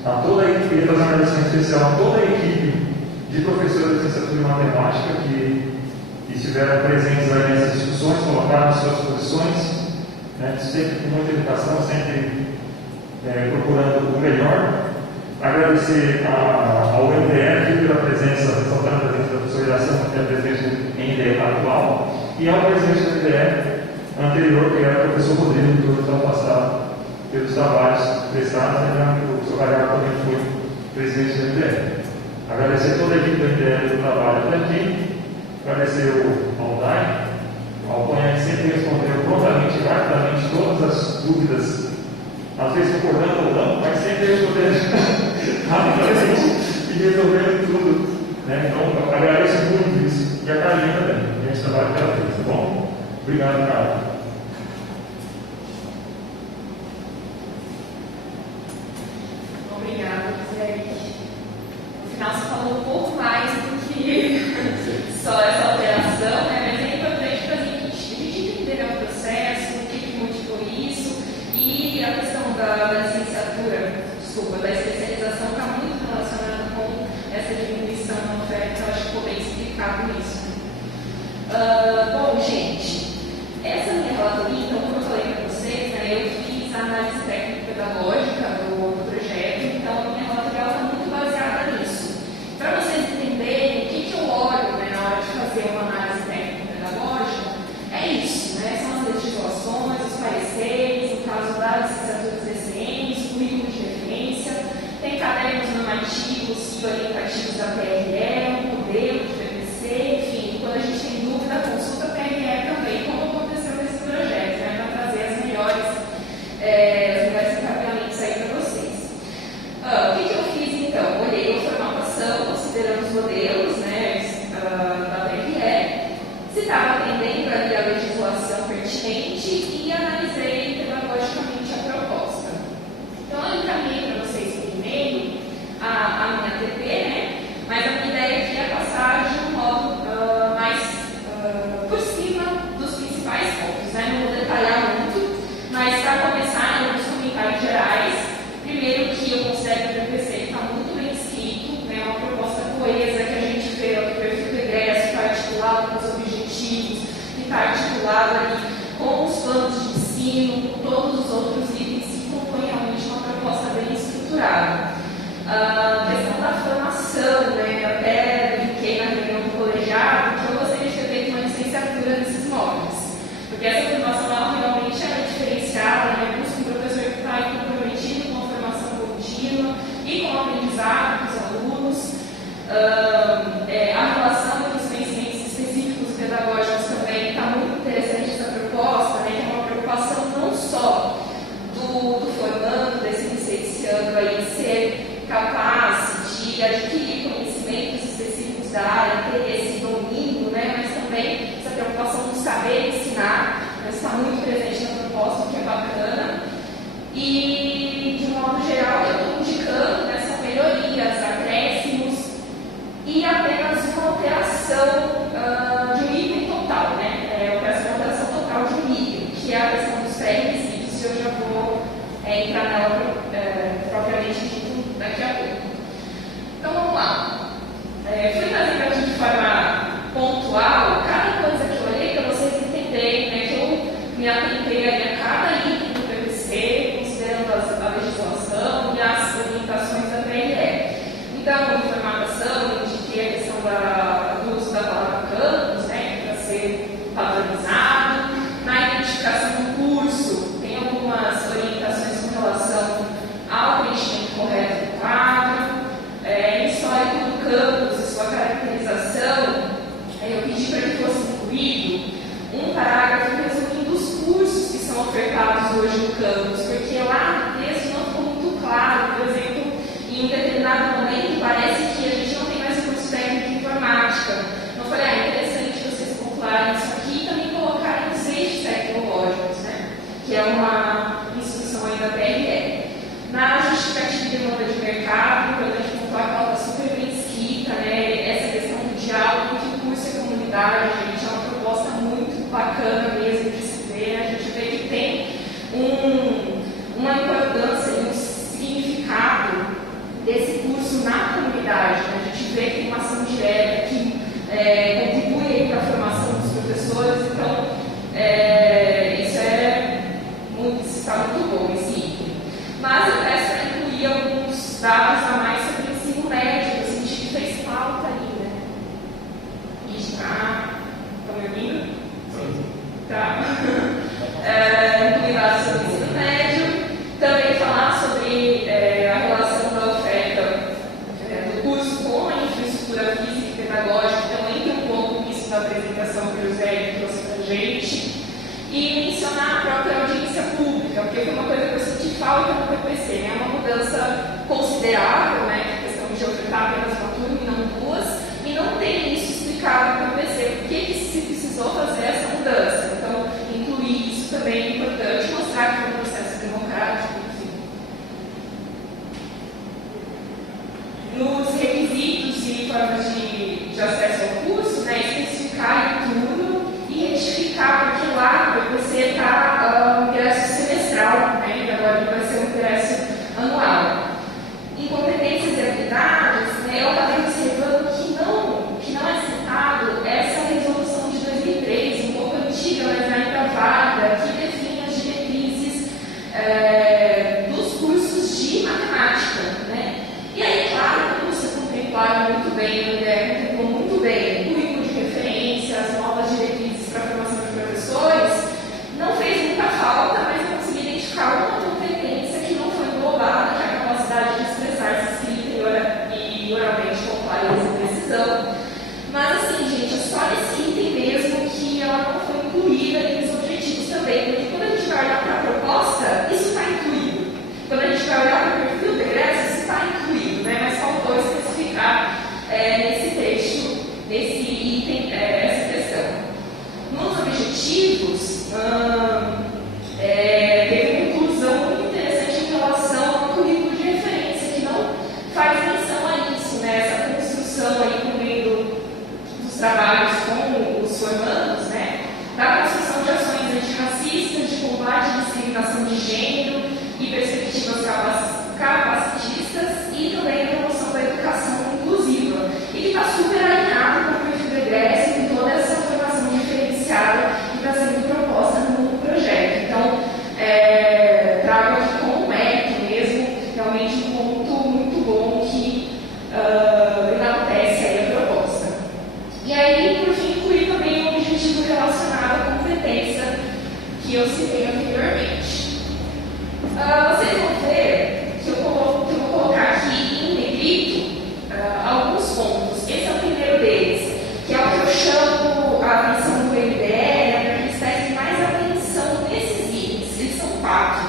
a toda a equipe, queria fazer um agradecimento especial a toda a equipe de professores de licenciatura em matemática que estiveram presentes aí nessas discussões, colocaram suas posições, né, sempre com muita educação, sempre procurando o melhor. Agradecer ao MDR pela presença, ressaltando a presença da professora Iração, que é a presidente do MDR atual, e ao presidente do MDR anterior, que era o professor Rodrigo, que hoje está afastado pelos trabalhos prestados, lembrando que o professor Galhardo também foi presidente do MDR. Agradecer toda a equipe do MDR do trabalho até aqui, agradecer ao Dai, ao Cunha, que sempre respondeu prontamente e rapidamente todas as dúvidas, às vezes concordando ou não, mas sempre respondendo rapidamente e resolvendo tudo. Né? Então, eu agradeço muito isso. E a Carlinha também, que a gente trabalha pela vez, tá bom? Obrigado, Carlos. Obrigada, Zé. No final, você falou um pouco mais do que só essa alteração, né? Mas é importante para a gente entender o processo, o que motivou isso, e a questão da licenciatura, da especialização está muito relacionada com essa diminuição na oferta. Eu acho que ficou bem explicado isso. Bom, gente, essa minha relatoria, então, como eu falei para vocês, né, eu fiz a análise técnico-pedagógica do projeto, então a minha relatoria está muito baseada nisso. Para vocês entenderem o que eu olho, né, na hora de fazer uma análise técnico-pedagógica, é isso, né, são as legislações, os pareceres, no caso da licenciatura CCN, os currículos de referência, tem cada as melhores encaminhamentos aí para vocês. O que eu fiz então? Olhei a formatação, considerando os modelos, né, da PRE, se estava atendendo ali a legislação pertinente e analisei pedagogicamente a proposta. Então eu encaminhei para vocês por e-mail a minha TP, né? Mas a minha ideia aqui é passar de um modo mais por cima dos principais pontos, né? Não vou detalhar muito, mas para começar, em alguns comentários gerais, primeiro que eu considero que o PPC está muito bem escrito, né? Uma proposta coesa que a gente vê que o perfil do egresso está articulado com os objetivos, que está articulado ali com os planos de ensino, com todos os outros itens que compõem realmente uma proposta bem estruturada. A questão da formação, né? Até brinquei na reunião do colegiado que eu gostaria de ter feito uma licenciatura nesses módulos, porque essa formação ela realmente é diferenciada, né? Busca um professor que está comprometido com a formação contínua e com o aprendizado dos alunos. A relação entre os conhecimentos específicos e pedagógicos também está muito interessante essa proposta, né? Que é uma preocupação não só do formando, desse licenciando aí, ser capaz de adquirir conhecimentos específicos da área, ter esse domínio, né? Mas também essa preocupação do saber ensinar, mas está muito presente na proposta, o que é bacana. E, de um modo geral, eu estou indicando nessa melhorias, acréscimos e apenas uma alteração de um item total, né? Uma alteração total de um item, que é a questão dos pré-requisitos, e eu já vou entrar nela propriamente dito daqui a pouco. Então, vamos lá. Fui trazendo aqui de forma pontual cada coisa que eu olhei para vocês entenderem, né? Que eu me atentei ali a cada item do PPC, considerando a legislação e as orientações da PRE. Então, em formatação, eu indiquei a questão do uso da palavra campus, né? Para ser padronizado. Na identificação do curso, tem algumas orientações com relação ao preenchimento correto do quadro, histórico do campus e sua caracterização. Eu pedi para que fosse incluído um parágrafo resumindo os cursos que são ofertados hoje no campus, porque lá no texto não ficou muito claro. Por exemplo, em um determinado momento parece que a gente não tem mais o curso técnico de informática. Então eu falei, é interessante vocês pontuarem isso aqui e também colocarem os eixos tecnológicos, né? Que é uma instrução aí da PRE. Na justificativa de demanda de mercado, importante pontuar que ela está super bem escrita, né? Essa questão do diálogo entre o curso e a comunidade, gente, é uma proposta muito bacana mesmo de se ver. A gente vê que tem uma importância e um significado desse curso na comunidade, né? A gente vê que tem uma ação direta que contribui para a formação dos professores, então isso está muito bom, esse item. Mas eu peço para incluir alguns dados a mais sobre o ensino médio, no sentido que fez falta ali, né? Estão me ouvindo? Sim. Tá. Incluir dados sobre o ensino médio, também falar sobre a relação da oferta do curso com a infraestrutura física e pedagógica, então entra um pouco nisso da apresentação que o José trouxe para a gente. E mencionar a própria audiência pública, porque foi uma coisa que eu senti falta no PPC, né? É uma mudança considerável, né? A questão de ofertar apenas uma turma e não duas, e não tem isso explicado no PPC. Por que se precisou fazer essa mudança? Então, incluir isso também é importante, mostrar que foi um processo democrático, enfim. Nos requisitos e formas de acesso ao curso, né? Especificar em turno e retificar, porque lá o PPC está um ingresso semestral, né? E agora ele vai ser um ingresso anual. Em competências e habilidades, né, eu estava observando que não é citado essa resolução de 2003, um pouco antiga, mas ainda válida, que define as diretrizes dos cursos de matemática, né? E aí, claro, como você contemplaram muito bem, o IDE contemplou muito bem o currículo de referência, as novas diretrizes para a formação de professores, não fez muita falta, mas eu consegui identificar uma competência que não foi englobada, que é a capacidade de expressar-se escrita e oralmente com clareza e precisão. Mas assim, gente, é só nesse item mesmo que ela não foi incluída nos objetivos também, porque quando a gente vai olhar para a proposta, isso está gênero e perspectivas capacitistas e também a promoção da educação inclusiva. E que está super alinhado com o perfil do egresso e com toda essa formação diferenciada que está sendo proposta no projeto. Então, trago aqui como mérito mesmo, realmente um ponto muito bom que enaltece aí a proposta. E aí, por fim, incluir também um objetivo relacionado à competência que eu citei anteriormente. Vocês vão ver que eu vou colocar aqui em negrito alguns pontos. Esse é o primeiro deles, que é o que eu chamo a atenção do MDE, para que eles prestem mais atenção nesses itens. Eles são 4,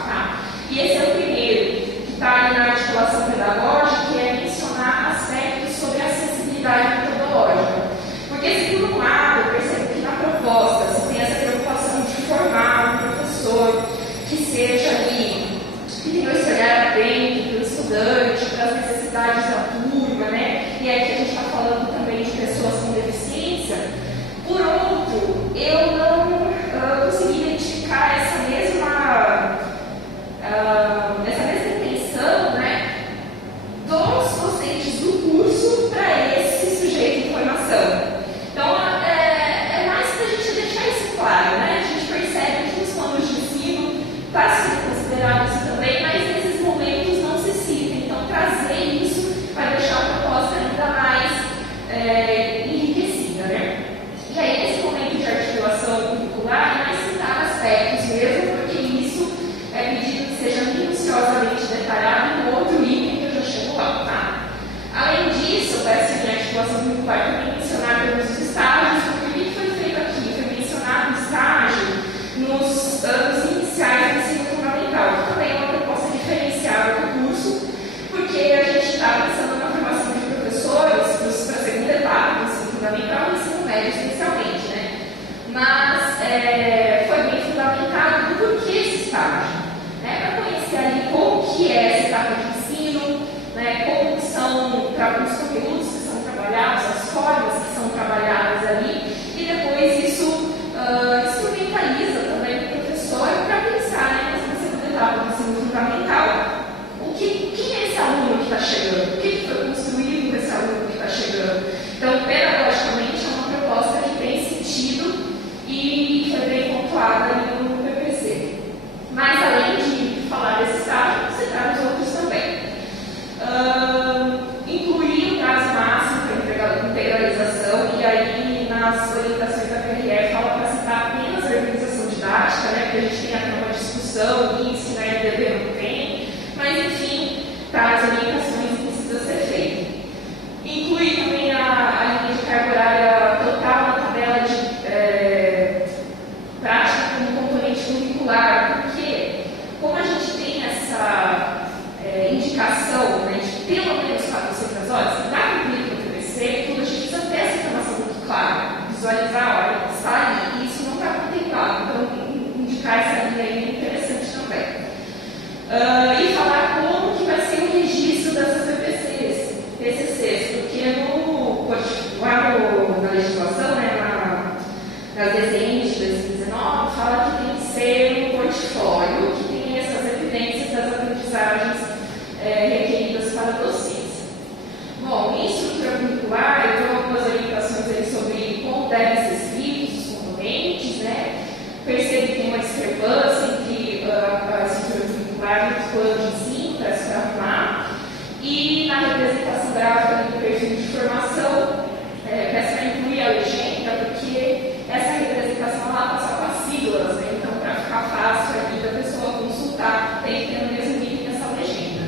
tá? E esse é o primeiro, que está ali na articulação pedagógica, que é mencionar aspectos sobre acessibilidade metodológica. Porque se por um lado eu percebo que na proposta se tem essa preocupação de formar um professor que seja ali, que tenha um olhar atento para o estudante, para as necessidades da turma, né? E aqui a gente está falando também de pessoas com deficiência. Por outro, eu não consegui identificar essa mesma intenção, né, dos docentes do curso para esse sujeito de formação. Então, é mais para a gente deixar isso claro, né? A gente percebe que nos planos de ensino está sendo considerado isso também, mas nesses momentos não se cita. Então, trazer isso vai deixar a proposta ainda mais enriquecida, né? E aí, nesse momento de articulação curricular, é mais citar aspectos mesmo, porque isso é pedido que seja minuciosamente detalhado no outro item que eu já chego lá, tá? Além disso, vai ser minha articulação curricular também mencionar alguns estágios, porque o que foi feito aqui? Foi mencionado o estágio nos anos iniciais do ensino fundamental, que também é uma proposta diferenciada do curso, porque a gente está pensando na formação de professores para a segunda etapa do ensino fundamental e do ensino médio, especialmente, né? Mas foi bem fundamentado do porquê esse estágio, né? Para conhecer ali como que é essa etapa de ensino, né? Como são os conteúdos que são trabalhados, as formas que são trabalhadas ali, e depois isso instrumentaliza também o professor para pensar, né, na segunda etapa do ensino fundamental, quem é esse aluno que está chegando, o que foi construído com esse aluno que está chegando. Então, pedagogicamente, é uma proposta que tem sentido e foi bem pontuada ali no PPC. Mas, além de falar desse estágio, citar os outros também. Incluir o prazo máximo para integralização, e aí nas orientações da PRF fala para citar apenas a organização didática, né, porque a gente tem aqui uma discussão que ensinar e dever não tem, mas enfim, traz orientações que precisa ser feito. Incluir também a linha de carga horária total na tabela de prática como componente curricular, porque como a gente tem essa indicação, né, de pelo menos 400 horas, para cumprir com o TPC, tudo a gente precisa ter essa informação muito clara, visualizar, olha, está ali, e isso não está contemplado, então indicar essa linha aí é interessante também. E falar como que vai ser o registro dessas PCCs, porque lá na legislação, né, nas desenhos de 2019, fala que tem que ser um portfólio que tem essas evidências das aprendizagens requeridas para a docência. Bom, em estrutura curricular, eu dou algumas orientações aí sobre como devem ser escritos os componentes, né? Percebo que tem uma discrepância entre a estrutura curricular e os planos de ensino para se arrumar. E na representação gráfica do perfil de formação, peço para incluir a legenda, porque essa representação ela passa com as siglas, né? Então, para ficar fácil aqui da pessoa consultar, tem que ter no mesmo nível nessa legenda.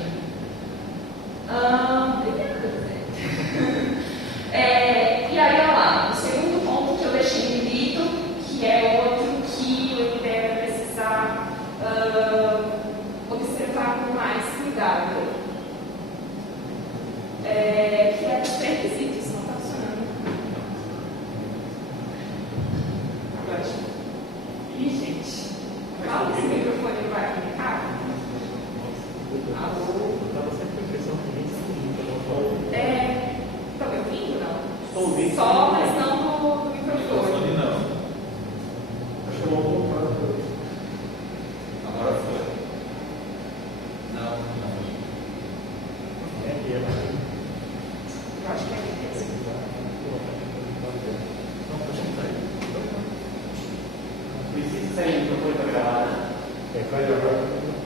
E aí, olha lá, o segundo ponto que eu deixei no grito, que é outro que o MDE vai precisar observar com mais cuidado. Que é dos pré-requisitos, não está funcionando. Ótimo. Ih, gente, fala esse microfone não vai comunicar? Alô? Estão me ouvindo, não? Estou ouvindo. Só, mas não no microfone. Não. Acho que eu vou voltar. Agora foi.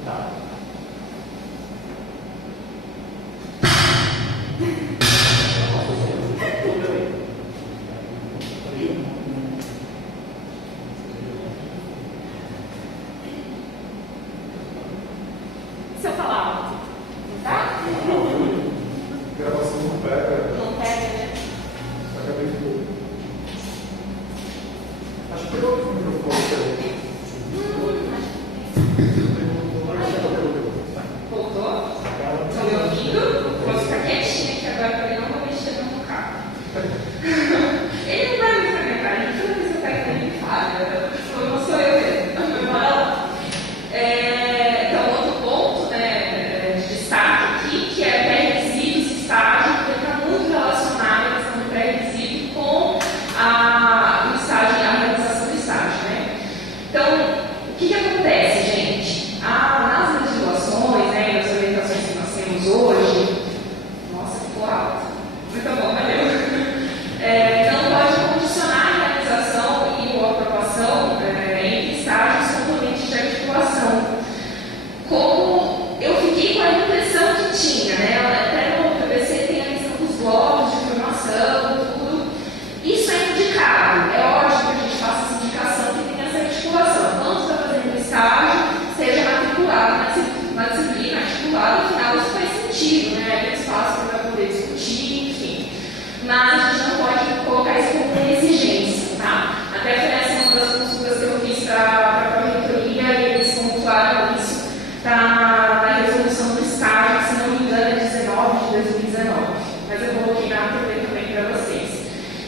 Tá. Se eu falar alto, não tá? Gravação não pega. Não pega, né? Acabei de. Acho que pegou o microfone. Voltou? Estão me ouvindo? Vou ficar quietinha aqui agora para ele não vou mexer no carro. Ele não vai me frequentar, ele toda vez que eu pego ele fala. Não sou eu mesmo. Então, outro ponto, né, de destaque aqui, que é pré-requisitos e estágio, porque está muito relacionado a questão do pré-requisito com o estágio e a realização do estágio, né? Então, o que acontece, gente? Nas legislações, né, nas orientações que nós temos hoje, nossa, ficou alto. Muito bom, valeu. Não pode condicionar a realização e a aprovação entre estágios componentes de articulação. Como eu fiquei com a impressão que tinha, né? Até no PVC tem a questão dos blocos de formação, tudo. Isso é indicado. É ótimo que a gente faça essa indicação que tem essa articulação. Quando está fazendo estágio, seja matriculado na disciplina articulada, afinal isso faz sentido, né? Tem espaço para poder discutir, enfim. Mas a gente não pode colocar isso como uma exigência, tá? Até foi essa uma das consultas que eu fiz para a corretoria e eles pontuaram isso. Está na resolução do estágio, que, se não me engano, é 19 de 2019. Mas eu coloquei na TV também para vocês.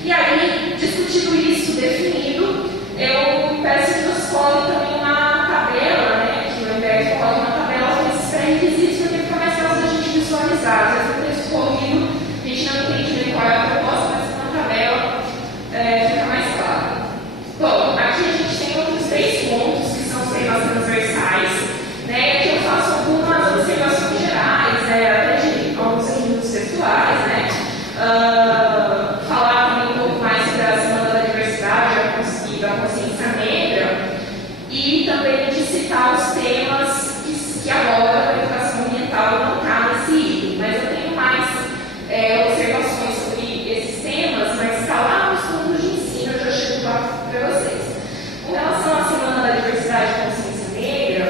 E aí, discutindo isso, definido, eu peço que vocês coloquem também uma tabela, né? Que o MBF coloque uma tabela com esses pré-requisitos, porque fica mais fácil da gente visualizar. Às vezes o texto corrido, a gente não entende bem qual é a proposta, mas com uma tabela fica mais claro. Bom, aqui a gente tem outros 3 pontos, que são os temas transversais, né? E aqui eu faço algumas observações gerais, até de alguns registros textuais, né? Falar também um pouco mais da Semana da Diversidade e da Consciência Negra, e também de citar os temas que agora a educação ambiental não está nesse item, mas eu tenho mais observações sobre esses temas, mas está lá nos fundos de ensino, eu já chego lá para vocês. Com relação à Semana da Diversidade e Consciência Negra,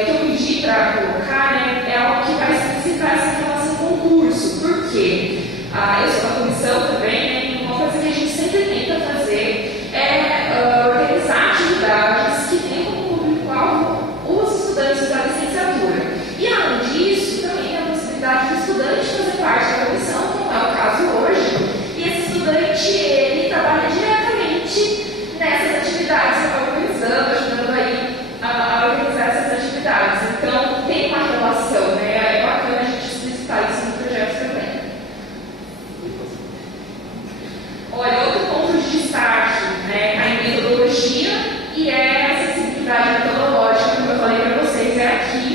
o que eu pedi para colocar, né, é algo que vai explicitar essa relação com o curso. Por quê? Eu sou da comissão também, né, e uma coisa que a gente sempre tenta fazer é organizar atividades que tenham como público-alvo os estudantes da licenciatura. E, além disso, também tem a possibilidade do estudante fazer parte da comissão, como é o caso hoje, e esse estudante, ele trabalha diretamente nessas atividades, organizando, ajudando aí a organizar essas atividades. Então, tem uma relação, né? É bacana a gente explicitar isso no projeto também. Olha, outro ponto de destaque, né, a metodologia e a acessibilidade metodológica, como eu falei para vocês, é aqui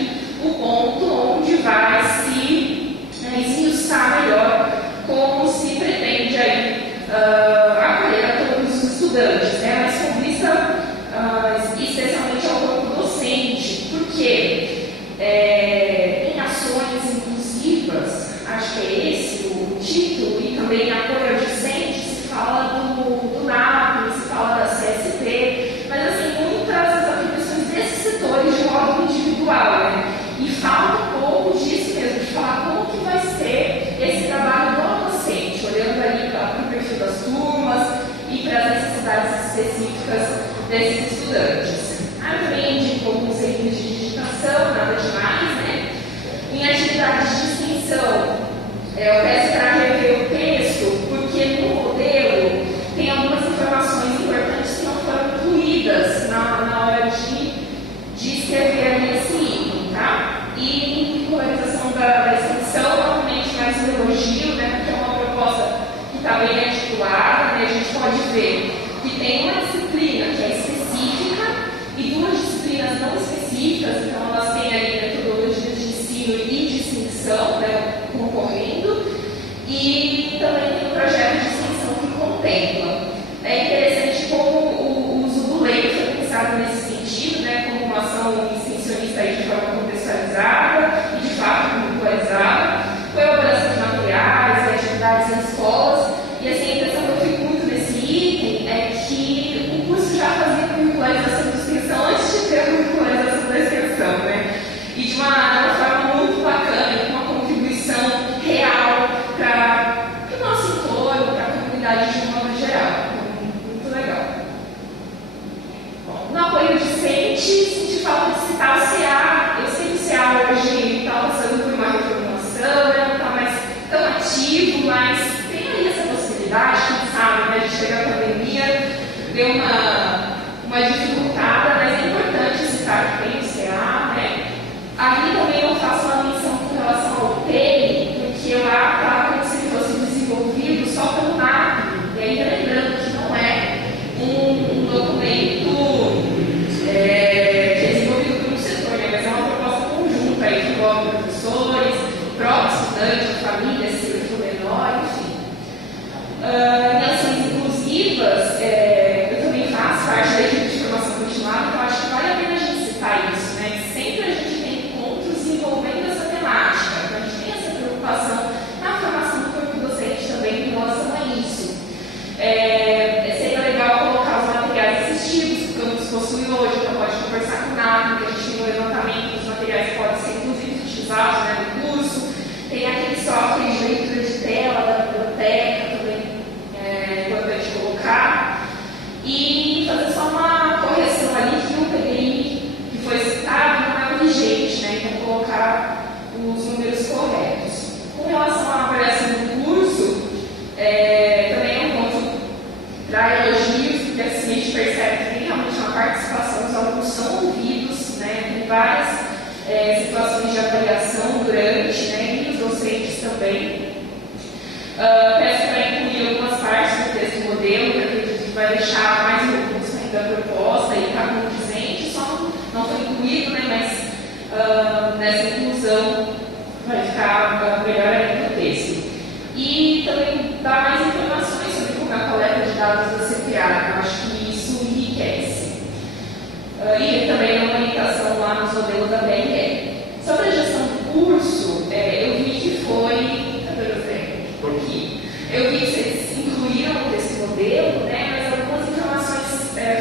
o ponto onde vai se esmiuçar melhor como se pretende aí acolher a todos os estudantes, né, mas com vista especialmente ao corpo docente, porque em ações inclusivas, acho que é esse o título, e também apoio ao discente, se fala do NAP, se fala da CSP, mas assim, muitas das atribuições desses setores de modo individual, né? E falta um pouco disso mesmo, de falar como que vai ser esse trabalho do docente, olhando ali para o perfil das turmas e para as necessidades específicas desses estudantes. Também indico alguns serviços de digitação, nada demais, né? Em atividades de extensão, eu peço para rever o texto, porque no modelo tem algumas informações importantes que não foram incluídas na hora de escrever ali esse item, tá? E em regularização da extensão, normalmente mais um elogio, né? Porque é uma proposta que está bem articulada, né? A gente pode ver que tem uma disciplina que é específica e 2 disciplinas não específicas, então elas têm ali metodologias de ensino e de extensão, né, concorrendo, e também tem um projeto de extensão que contempla. É interessante como o uso do leito foi pensado nesse sentido, né, como uma ação extensionista envolve professores, o próprio estudante, a família, se for menor, enfim. Ações inclusivas, eu também faço parte da equipe de formação continuada, então acho que vale a pena a gente citar isso, né? Sempre a gente tem encontros envolvendo essa temática, então a gente tem essa preocupação na formação do corpo docente também em relação a isso. Seria legal colocar os materiais assistidos que o campus possui hoje, então pode conversar com o NAP, que a gente tem um levantamento dos materiais que podem ser inclusive utilizados, né, no curso. Tem aquele software de leitura de tela da biblioteca, também é importante colocar. E fazer só uma correção ali que o PDI que foi citado não é vigente, né? Então colocar os números corretos. Com relação à avaliação do curso, também é um ponto para elogios, porque assim a gente percebe que tem realmente uma participação, os alunos são ouvidos, né? Tem várias situações de avaliação durante, né? E os docentes também. Peço para incluir algumas partes do texto do modelo, que acredito que vai deixar mais robusta ainda a proposta e está condizente, só não foi incluído, né? Mas nessa inclusão vai ficar melhor ainda o texto. E também dá mais informações sobre como é a coleta de dados da CPA, eu acho que isso enriquece. E também uma orientação lá nos modelos da BRE. Sobre a gestão do curso, eu vi que foi. Aqui. Eu vi que vocês incluíram esse modelo, né, mas algumas informações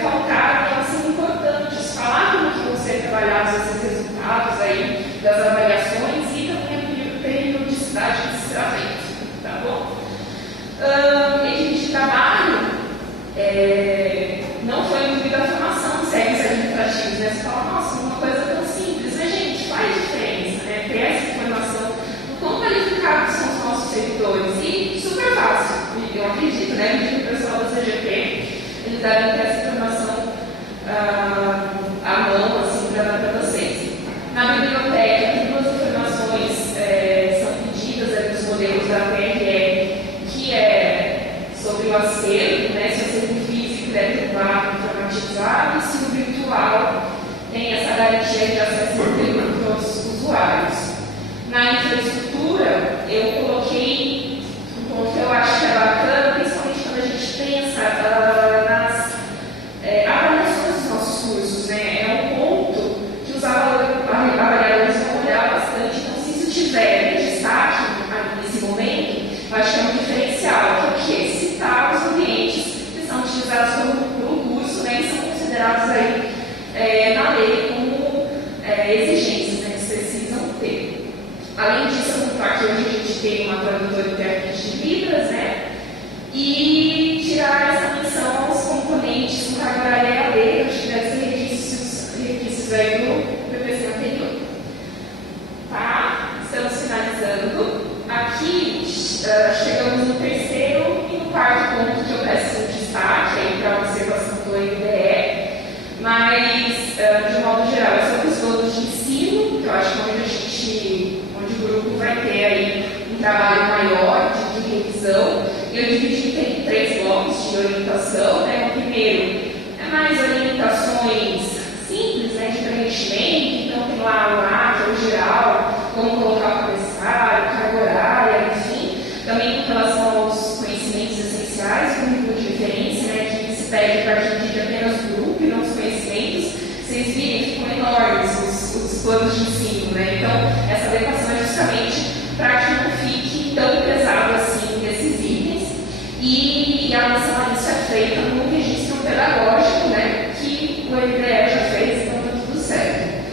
faltaram, elas são importantes. Falar como que vão ser trabalhados esses resultados aí das avaliações e também a periodicidade que se será feito, tá bom? Equipe de trabalho não foi incluída a formação de serviços administrativos, né? Você fala, nossa, uma coisa tão simples, mas gente, faz diferença, né? Ter essa informação do quão qualificados são os nossos servidores e super fácil, eu acredito, né? O pessoal da CGP, eles devem ter essa informação à mão, assim, para vocês. Na biblioteca, duas informações são pedidas dos modelos da PRE, que é sobre o acervo, né? Se o acervo físico deve estar informatizado e se o virtual tem essa garantia de acesso para os usuários. Na infraestrutura, eu coloquei um ponto que eu acho que é bacana, principalmente quando a gente pensa nas avaliações dos nossos cursos, né? É um ponto que os avaliadores vão olhar bastante. Então, se isso tiver destaque nesse momento, eu acho que é um diferencial, que é o quê? Citar os ambientes que são utilizados pelo curso, né? E são considerados aí na lei como exigências, né? Que precisam ter. Além disso, no parque hoje a gente tem uma tradutora intérprete de Libras, né? E tirar essa menção aos componentes com carga horária EAD, acho que deve ser requisitos aí do PPC anterior. Tá? Estamos finalizando. Aqui chegamos no terceiro e no quarto ponto que eu peço um destaque aí para a observação do NDE, mas de modo geral é sobre os planos de ensino, que eu acho que onde o grupo vai ter aí um trabalho maior de revisão. Eu dividi em 3 blocos de orientação, né? O primeiro é mais orientações simples, né, de preenchimento, então tem lá o A, que é o geral, como colocar o cabeçalho, carga horária, enfim. Também com relação aos conhecimentos essenciais, o currículo de referência, né, que se pede para que indique apenas o grupo e não os conhecimentos. Vocês virem, ficam enormes os planos de ensino, né? Então, essa adequação é justamente para que não fique tão pesado assim esses itens. E a menção a isso é feita no registro pedagógico, né? Que o NDE já fez, então está tudo certo.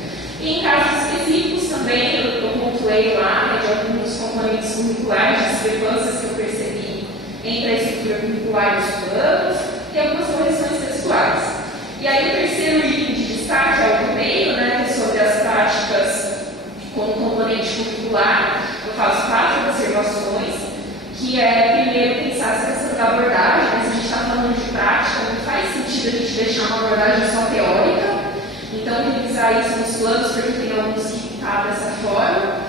E em casos específicos também, eu pontuei lá, né, de alguns componentes curriculares, discrepâncias que eu percebi entre a estrutura curricular e os planos, e algumas correções textuais. E aí o terceiro item de destaque é o primeiro, né, sobre as práticas como componente curricular. Eu faço 4 observações, que é primeiro pensar essa questão da abordagem, mas a gente está falando de prática, não faz sentido a gente deixar uma abordagem só teórica, então revisar isso nos planos, porque tem alguns que está dessa forma.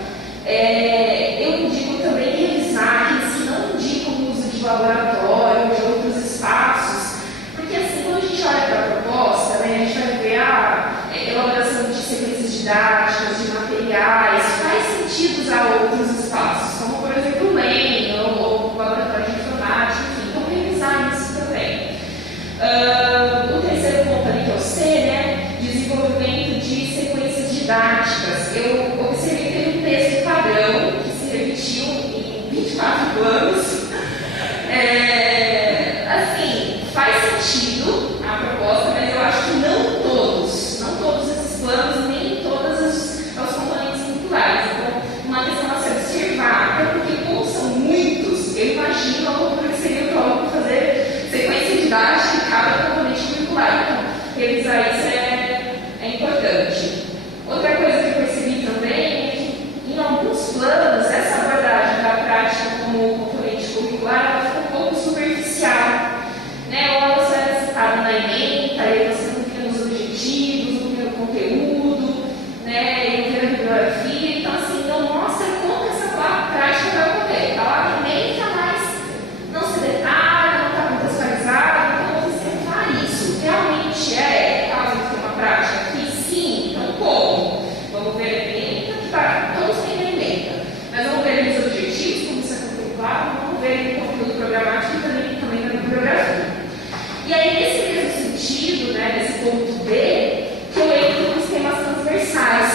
Eu indico também revisar aqueles que não indicam o uso de laboratório, de outros espaços, porque assim, quando a gente olha para a proposta, né, a gente vai ver a elaboração de sequências didáticas, de materiais, faz submetidos a outros espaços, como por exemplo o LEM ou o laboratório de informática, enfim, então revisar isso também. O terceiro ponto ali que é o C, né, desenvolvimento de sequências didáticas. Eu observei que teve um texto padrão que se repetiu em 24 anos. Assim, faz sentido a proposta, mas eu acho que não todos esses planos, nem todos os componentes curriculares. Então, uma questão a se observar, até porque como são muitos, eu imagino a loucura que seria o aluno fazer sequência didática em cada componente curricular. Então, revisar isso é importante. Outra coisa que eu percebi também é que em alguns planos, essa abordagem da prática como componente curricular, ela fica um pouco superficial. Né? Ou ela só era citada na ementa, e você não via nos objetivos, não via no conteúdo, né? E não via na bibliografia. Então, assim, não mostra como essa prática vai ocorrer. Está lá na ementa, mas não se detalha, não está contextualizado. Então, você observar isso. Realmente é caso de ter uma prática aqui? Sim. Então, como? Vamos ver a ementa, que tá, todos têm a ementa. Mas vamos ver os objetivos, como isso é contemplado, vamos ver o conteúdo programático e também na bibliografia. E aí, nesse mesmo sentido, né, nesse ponto B, que eu entro nos temas transversais.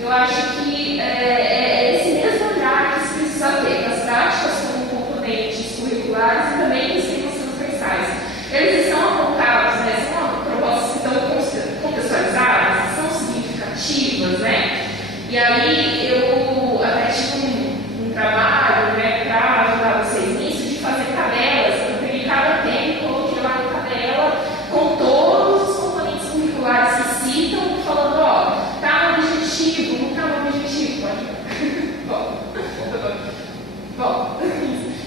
Eu acho que é esse mesmo olhar que se precisa ter nas práticas como componentes curriculares e também nos temas transversais. Eles estão apontados, né, são propostas que estão contextualizadas, são significativas, né? E aí, eu até tive um trabalho, né, para ajudar vocês nisso, de fazer tabelas. Eu peguei cada tema e coloquei lá na tabela com todos os componentes curriculares que citam, falando, ó, tá no objetivo, não tá no objetivo, bom,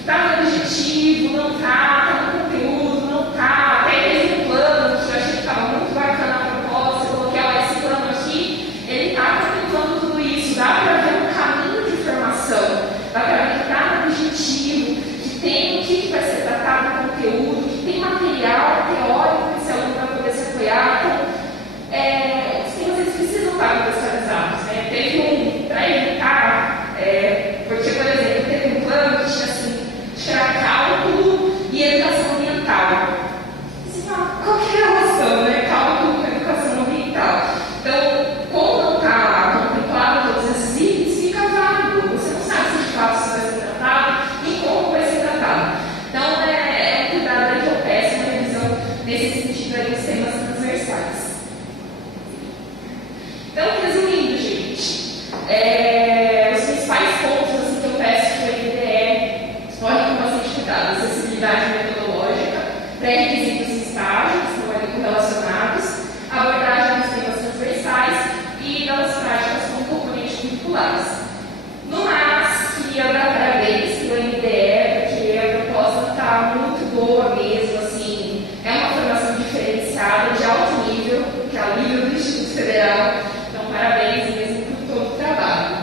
tá no objetivo, não tá no conteúdo, não tá, até mesmo no plano, que eu achei que estava muito bacana a proposta, eu coloquei, ó, esse plano aqui, ele tá contemplando tudo isso, dá para ver um caminho de formação, dá para ver que tá no objetivo, que tem o que vai ser tratado no conteúdo, que tem material teórico que esse aluno vai poder se apoiar. Então, os temas eles precisam estar contextualizados. Né? Teve para evitar, porque, por exemplo, teve um plano que tinha assim, que era cálculo e educação ambiental. Você fala, qual que é a relação, né? Cálculo com educação ambiental. Então, como não está contemplado todos esses itens, fica válido. Você não sabe se de fato isso vai ser tratado e como vai ser tratado. Então, é um cuidado aí que eu peço, uma revisão nesse sentido aí dos temas transversais. Então, resumindo, gente, os principais pontos assim, que eu peço que o IBDE olhe com bastante cuidado: acessibilidade metodológica, pré-requisitos e estágios, que estão ali correlacionados, abordagem dos temas transversais e das práticas como componentes curriculares. No mais, queria dar parabéns para o IBDE, porque a proposta está muito boa mesmo, assim, é uma formação diferenciada, de alto nível, que é o nível do Instituto Federal. Então, parabéns mesmo por todo o trabalho.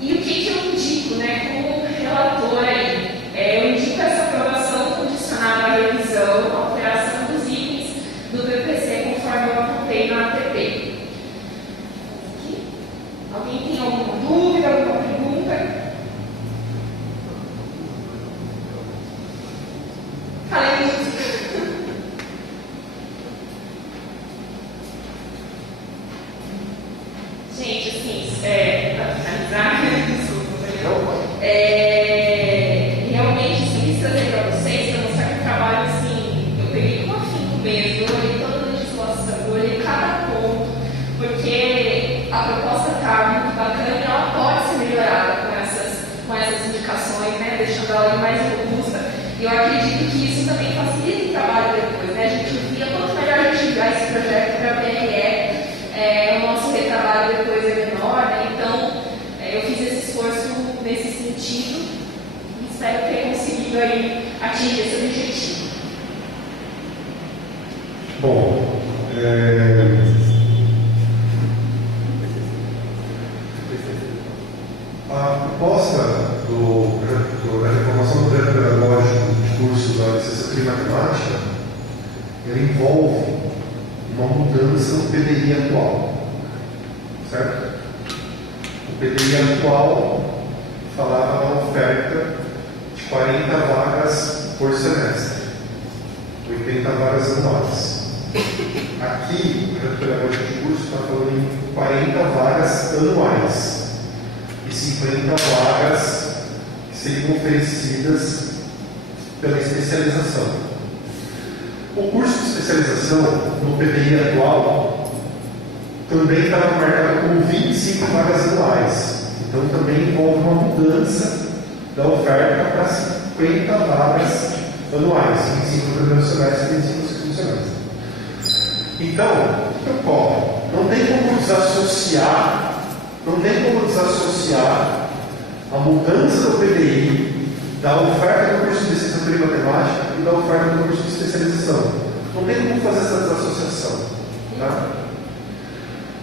E o que eu indico, né, como relator aí? Eu indico essa aprovação condicionada à revisão, à alteração dos itens do BPC, conforme eu apontei na ATP. Alguém tem alguma dúvida, alguma pergunta? Falei muito. Gente, assim, para finalizar, realmente, assim, quis trazer para vocês, para mostrar que o trabalho, assim, eu peguei com afinco mesmo, eu olhei toda a legislação, eu olhei cada ponto, porque a proposta está muito bacana e ela pode ser melhorada com essas indicações, né, deixando ela mais robusta. E eu acredito que isso também facilita o trabalho depois, né? A gente via quanto melhor a gente enviar esse projeto para a PRE, o nosso retrabalho depois é menor, né? Então, eu fiz esse esforço nesse sentido e espero ter conseguido aí atingir esse objetivo. Bom, a proposta da reformação do projeto pedagógico de cursos da licenciatura em matemática, ela envolve uma mudança no PDI atual, certo? O PDI atual falava na oferta de 40 vagas por semestre, 80 vagas anuais. Aqui, o pedagógico de curso está falando em 40 vagas anuais e 50 vagas que seriam oferecidas pela especialização. O curso de especialização no PDI atual também estava marcado como 25 vagas anuais. Então também envolve uma mudança da oferta para 50 vagas anuais, 25 no primeiro semestre e 25 no segundo semestre. Então, o que ocorre? Não tem como desassociar a mudança do PDI da oferta do curso de licenciatura em matemática e da oferta do curso de especialização. Não tem como fazer essa desassociação. Tá?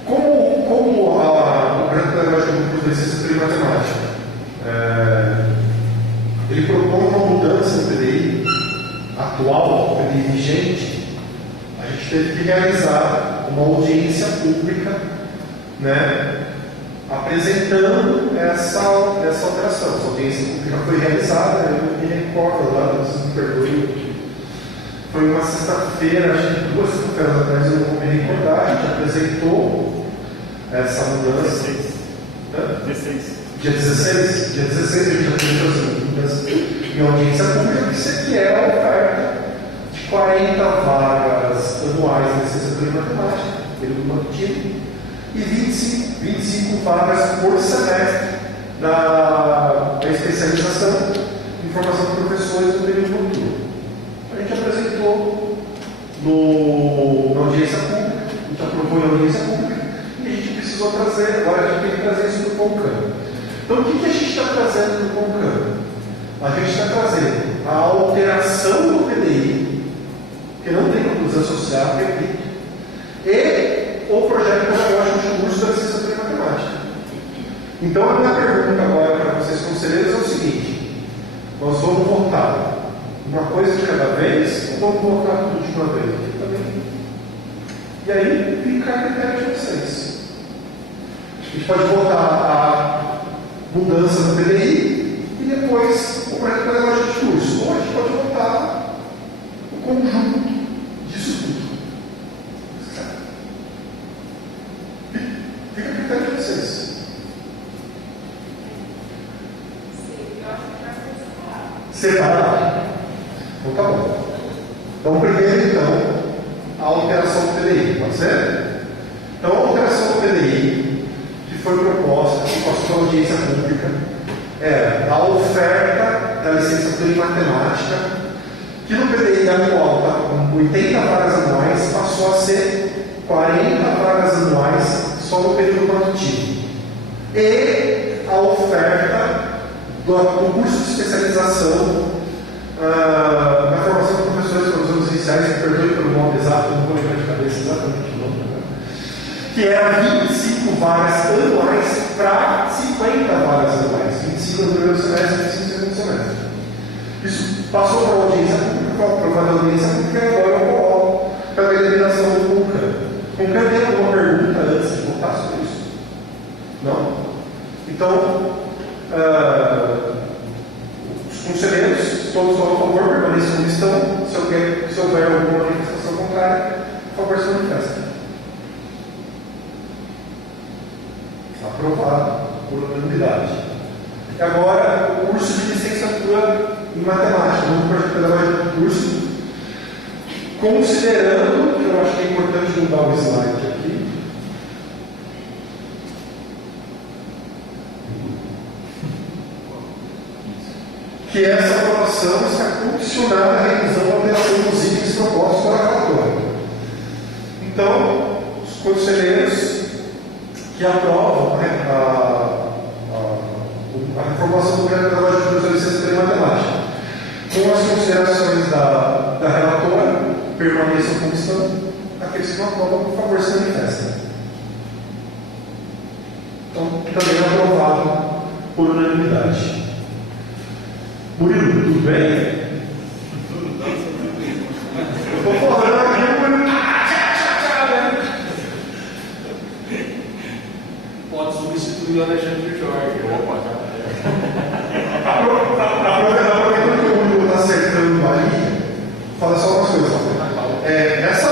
Como o grande pedagógico do curso de licenciatura em matemática ele propõe uma mudança no PDI atual, no PDI vigente, a gente teve que realizar uma audiência pública, né, apresentando essa alteração. Essa audiência pública foi realizada, eu me recordo lá, vocês me perdoem, foi uma sexta-feira, acho que 2 sextas-feiras atrás, eu não vou me recordar, a gente apresentou essa mudança. 16. Dia 16? Dia 16 a gente apresentou as mudanças em audiência pública, que isso aqui é a oferta de 40 vagas anuais de licenciatura em matemática, período mantido, e 25 vagas por semestre da especialização em formação de professores no período noturno. A gente apresentou na audiência pública, a gente aprovou em audiência pública, e a gente precisou trazer, agora a gente tem que trazer isso do CONCAN. Então, o que a gente está trazendo do CONCAN? A gente está trazendo a alteração do PDI, que não tem como desassociar, repito, e o projeto pedagógico de curso da licenciatura em matemática. Então, a minha pergunta agora para vocês, conselheiros, é o seguinte: nós vamos votar uma coisa de cada vez ou vamos votar tudo de uma vez? E aí fica a critério de vocês. A gente pode votar a mudança do PDI e depois o projeto pedagógico de curso. Ou a gente pode votar o conjunto disso tudo. Fica a critério de vocês. Eu acho que vai ser Separado? Então tá bom. Então primeiro a alteração do PDI, pode ser? Então a alteração do PDI que foi proposta, que passou pela audiência pública, era a oferta da licenciatura em matemática, que no PDI atual está com 80 vagas anuais, passou a ser 40 vagas anuais só no período matutivo. E a oferta do curso de especialização na formação de professores para os anos iniciais, que perdoe pelo nome exato, não vou lembrar de cabeça exatamente o nome, que era 25 vagas anuais para 50 vagas anuais, 25 no primeiro semestre e 25 no segundo semestre. Isso passou para a audiência pública, foi aprovado a audiência pública, e agora eu coloco para a deliberação do CONCAN. CONCAN tem alguma pergunta antes de votar sobre isso? Não? Então, os conselheiros, todos estão a favor, permaneçam como estão. Se houver alguma manifestação contrária, por favor, se manifestem. Aprovado por unanimidade. E agora, o curso de licenciatura em matemática, no projeto pedagógico do curso, considerando, que eu acho que é importante mudar o slide aqui, que essa aprovação está condicionada à revisão da alteração dos itens propostos pela relatora. Então, os conselheiros que aprovam a reformulação do projeto pedagógico de licenciatura em matemática, com as considerações da relatora, permaneçam como estão. Aqueles que não aprovam, por favor, se manifestem. Então, também é aprovado por unanimidade. Murilo, tudo bem? Eu estou falando aqui, Murilo. Pode substituir o Alexandre Jorge. Opa, Aproveitando que o mundo está acertando ali, fala só umas coisas. Essa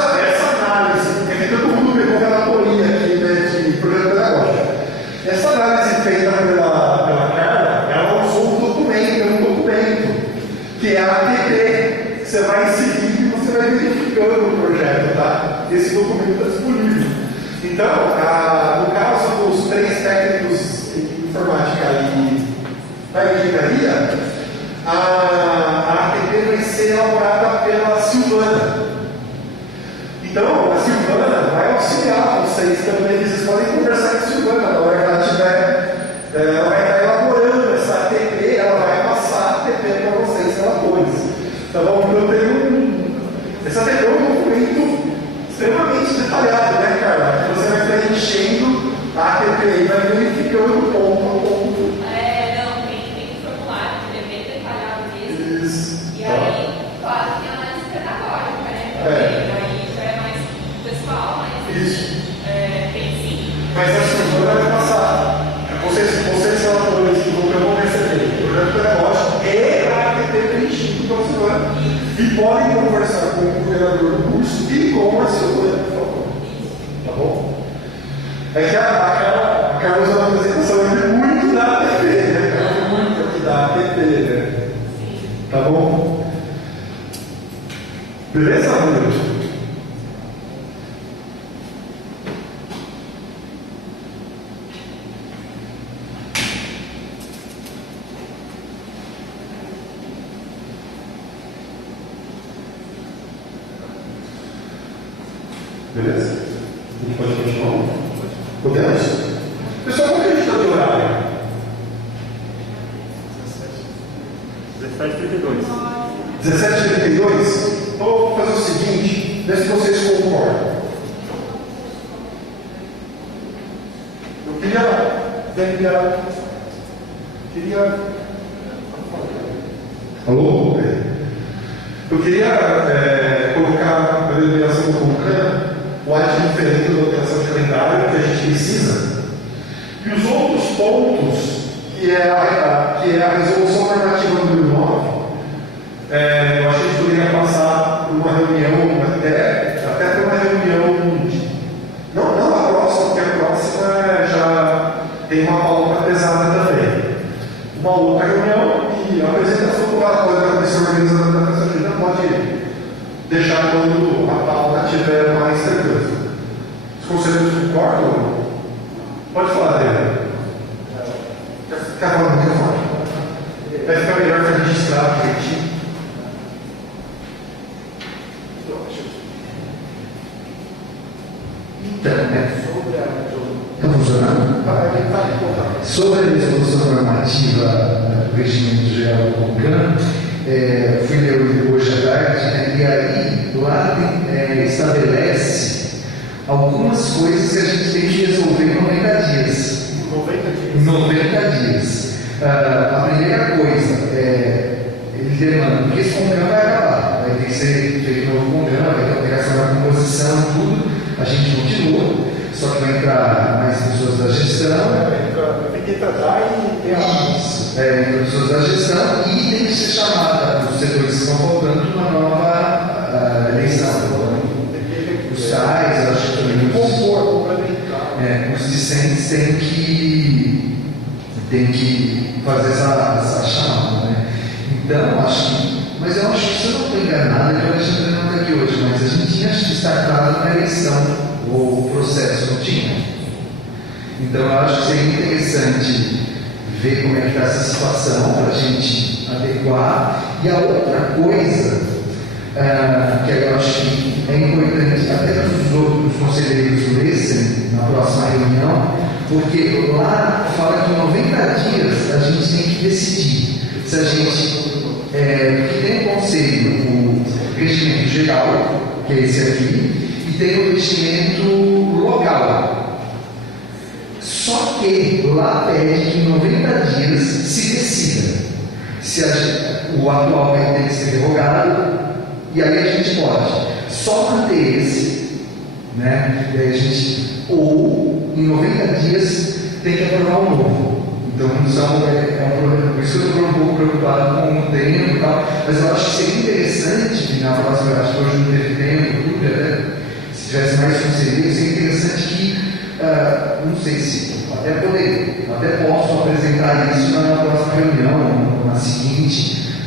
análise, que todo mundo pegou relatoria aqui, né, de projeto pedagógico. Essa análise feita pela Carla, ela usou um documento, que é a ATP. Você vai seguindo e você vai verificando o projeto, tá? Esse documento está disponível. Então, no caso dos 3 técnicos em informática e da engenharia, a ATP vai ser elaborada pela Silvana. Então, a Silvana vai auxiliar vocês também. Vocês podem conversar com a Silvana na hora que ela estiver. Ela vai estar elaborando essa ATP, ela vai passar a ATP para vocês, relatores. Tá bom? Então, essa ATP é um documento extremamente detalhado, né, Carla? Você vai preenchendo a ATP e vai verificando ponto a ponto. Não, tem formulário que é bem detalhado mesmo. Isso. E aí, claro, tem análise pedagógica, né? Aí já é mais pessoal, mas Isso. tem sim. Mas a Silvana vai passar. Vocês relatores que vão receber o projeto pedagógico e a ATP preenchido pela Silvana. E podem conversar com o coordenador do curso e com a Silvana, por favor. Tá bom? É que a Carla usou uma apresentação muito da ATP, né? Muito aqui da ATP, né? Tá bom? Beleza, Bruno? Beleza? A gente pode continuar? Podemos? Pessoal, como é que a gente está de horário? 17h32. 17h32? Então, vou fazer o seguinte, vê se vocês concordam. Eu queria... Alô? Eu queria colocar na deliberação do CONCAN o ato diferente da alteração de calendário que a gente precisa e os outros pontos que é a resolução normativa número 9. Eu acho que a gente poderia passar por uma reunião, até por uma reunião, não a próxima, porque a próxima já tem uma pauta pesada também. Uma outra reunião e a apresentação do relatório da comissão organizadora da festa junina pode deixar quando a pauta estiver mais tranquila. Os conselheiros concordam? Pode falar, Adriana. Quer falar no microfone? Vai ficar melhor para registrar direitinho. Então, está funcionando? Sobre a resolução normativa do regimento geral do CONCAN, fui ler hoje à tarde, né, e aí lá estabelece algumas coisas que a gente tem que resolver em 90 dias. 90 dias. A primeira coisa ele demanda, porque esse CONCAN vai acabar, vai ter que ser feito um novo CONCAN, vai ter alteração da composição e tudo, a gente continua, só que vai entrar mais pessoas da gestão. Tem que entrar e ter a pessoas da gestão e tem que ser chamada os setores que estão faltando de uma nova eleição. Os tais, acho que os discentes têm que fazer essa chamada, né? Então, mas eu acho que se eu não estou enganado, eu acho que não está aqui hoje, mas a gente tinha destacado na eleição o processo, não tinha? Então, eu acho que seria interessante ver como é que está essa situação para a gente adequar. E a outra coisa que eu acho que é importante até que os outros conselheiros lessem na próxima reunião, porque lá fala que em 90 dias a gente tem que decidir se a gente porque tem um conselho, o regimento geral, que é esse aqui, e tem o regimento local. Só que lá pede que em 90 dias se decida se o atual vai ter que ser revogado, e aí a gente pode só manter esse, né? Ou em 90 dias tem que aprovar o novo. Então, é um problema. Por isso que eu estou um pouco preocupado com o tempo e tal. Mas eu acho que seria interessante, na próxima, acho que hoje não teve tempo, até, se tivesse mais conselheiro, seria interessante que, não sei se até posso apresentar isso na próxima reunião, na seguinte,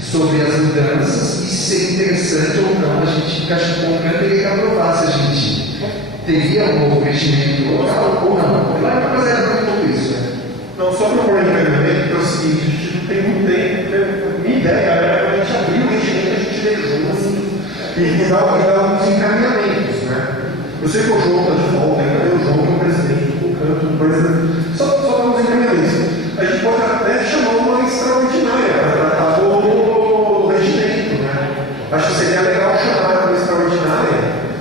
sobre as mudanças, e se seria interessante ou não a gente, porque acho que o CONCAN teria que aprovar se a gente teria um novo investimento local ou não. Mas é muito isso, né? Não, só para pôr em encaminhamento, é o seguinte, a gente não tem muito tempo. Minha ideia era a gente abrir o regimento, a gente ler junto e dar uns encaminhamentos, né? Eu sei que o João está de volta, ainda o João que é o presidente do canto, mas só dar uns encaminhamentos. A gente pode até chamar uma extraordinária para tratar do regimento, né? Acho que seria legal chamar uma extraordinária,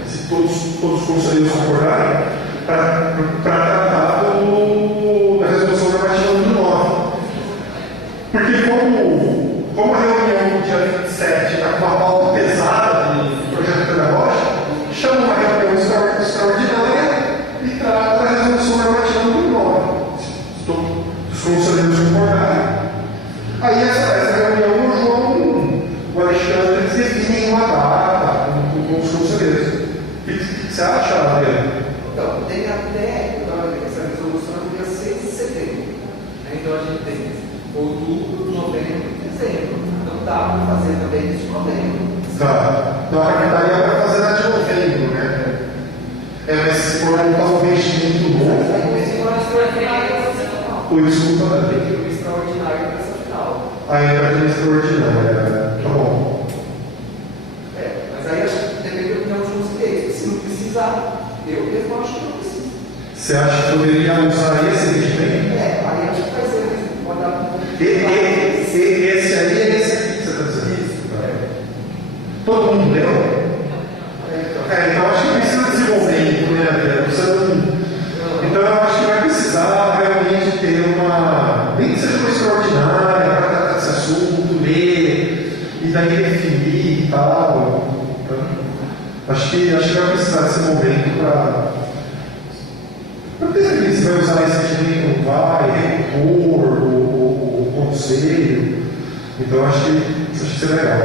se todos os conselheiros concordarem, para tratar da resolução normativa número 9. Porque como a reunião do dia 27 está com uma pauta pesada de projeto pedagógico, chama uma reunião extraordinária e trata da resolução normativa número 9. Se os conselheiros concordarem, aí essa reunião o Alexandre define uma data com os conselheiros. O que você acha, Adriano? Então, tem até essa resolução do dia 6 de setembro. Então a gente tem outubro, novembro e dezembro. Então dá para fazer também isso em novembro. Tá. Então a daria para fazer na de novembro, né? Mas se for um investimento novo. O desculpa da lei. O extraordinário dessa final. Aí vai ter extraordinária. Tá bom. Mas aí acho que depende da opinião dos conselheiros. Se não precisar. Eu mesmo acho que não precisa. Você acha que poderia usar esse regimento? Aí acho que vai ser. Pode dar esse aí é esse aqui que você está dizendo. Todo mundo leu? Então acho que precisa de desenvolvimento, né, Adriano? Então eu acho que vai precisar realmente ter nem que seja uma extraordinária para tratar desse assunto, ler, e daí definir e tal. Então, Acho que vai precisar desse momento para decidir se vai usar esse regimento, não vai, repor o conselho. Então acho que seria legal.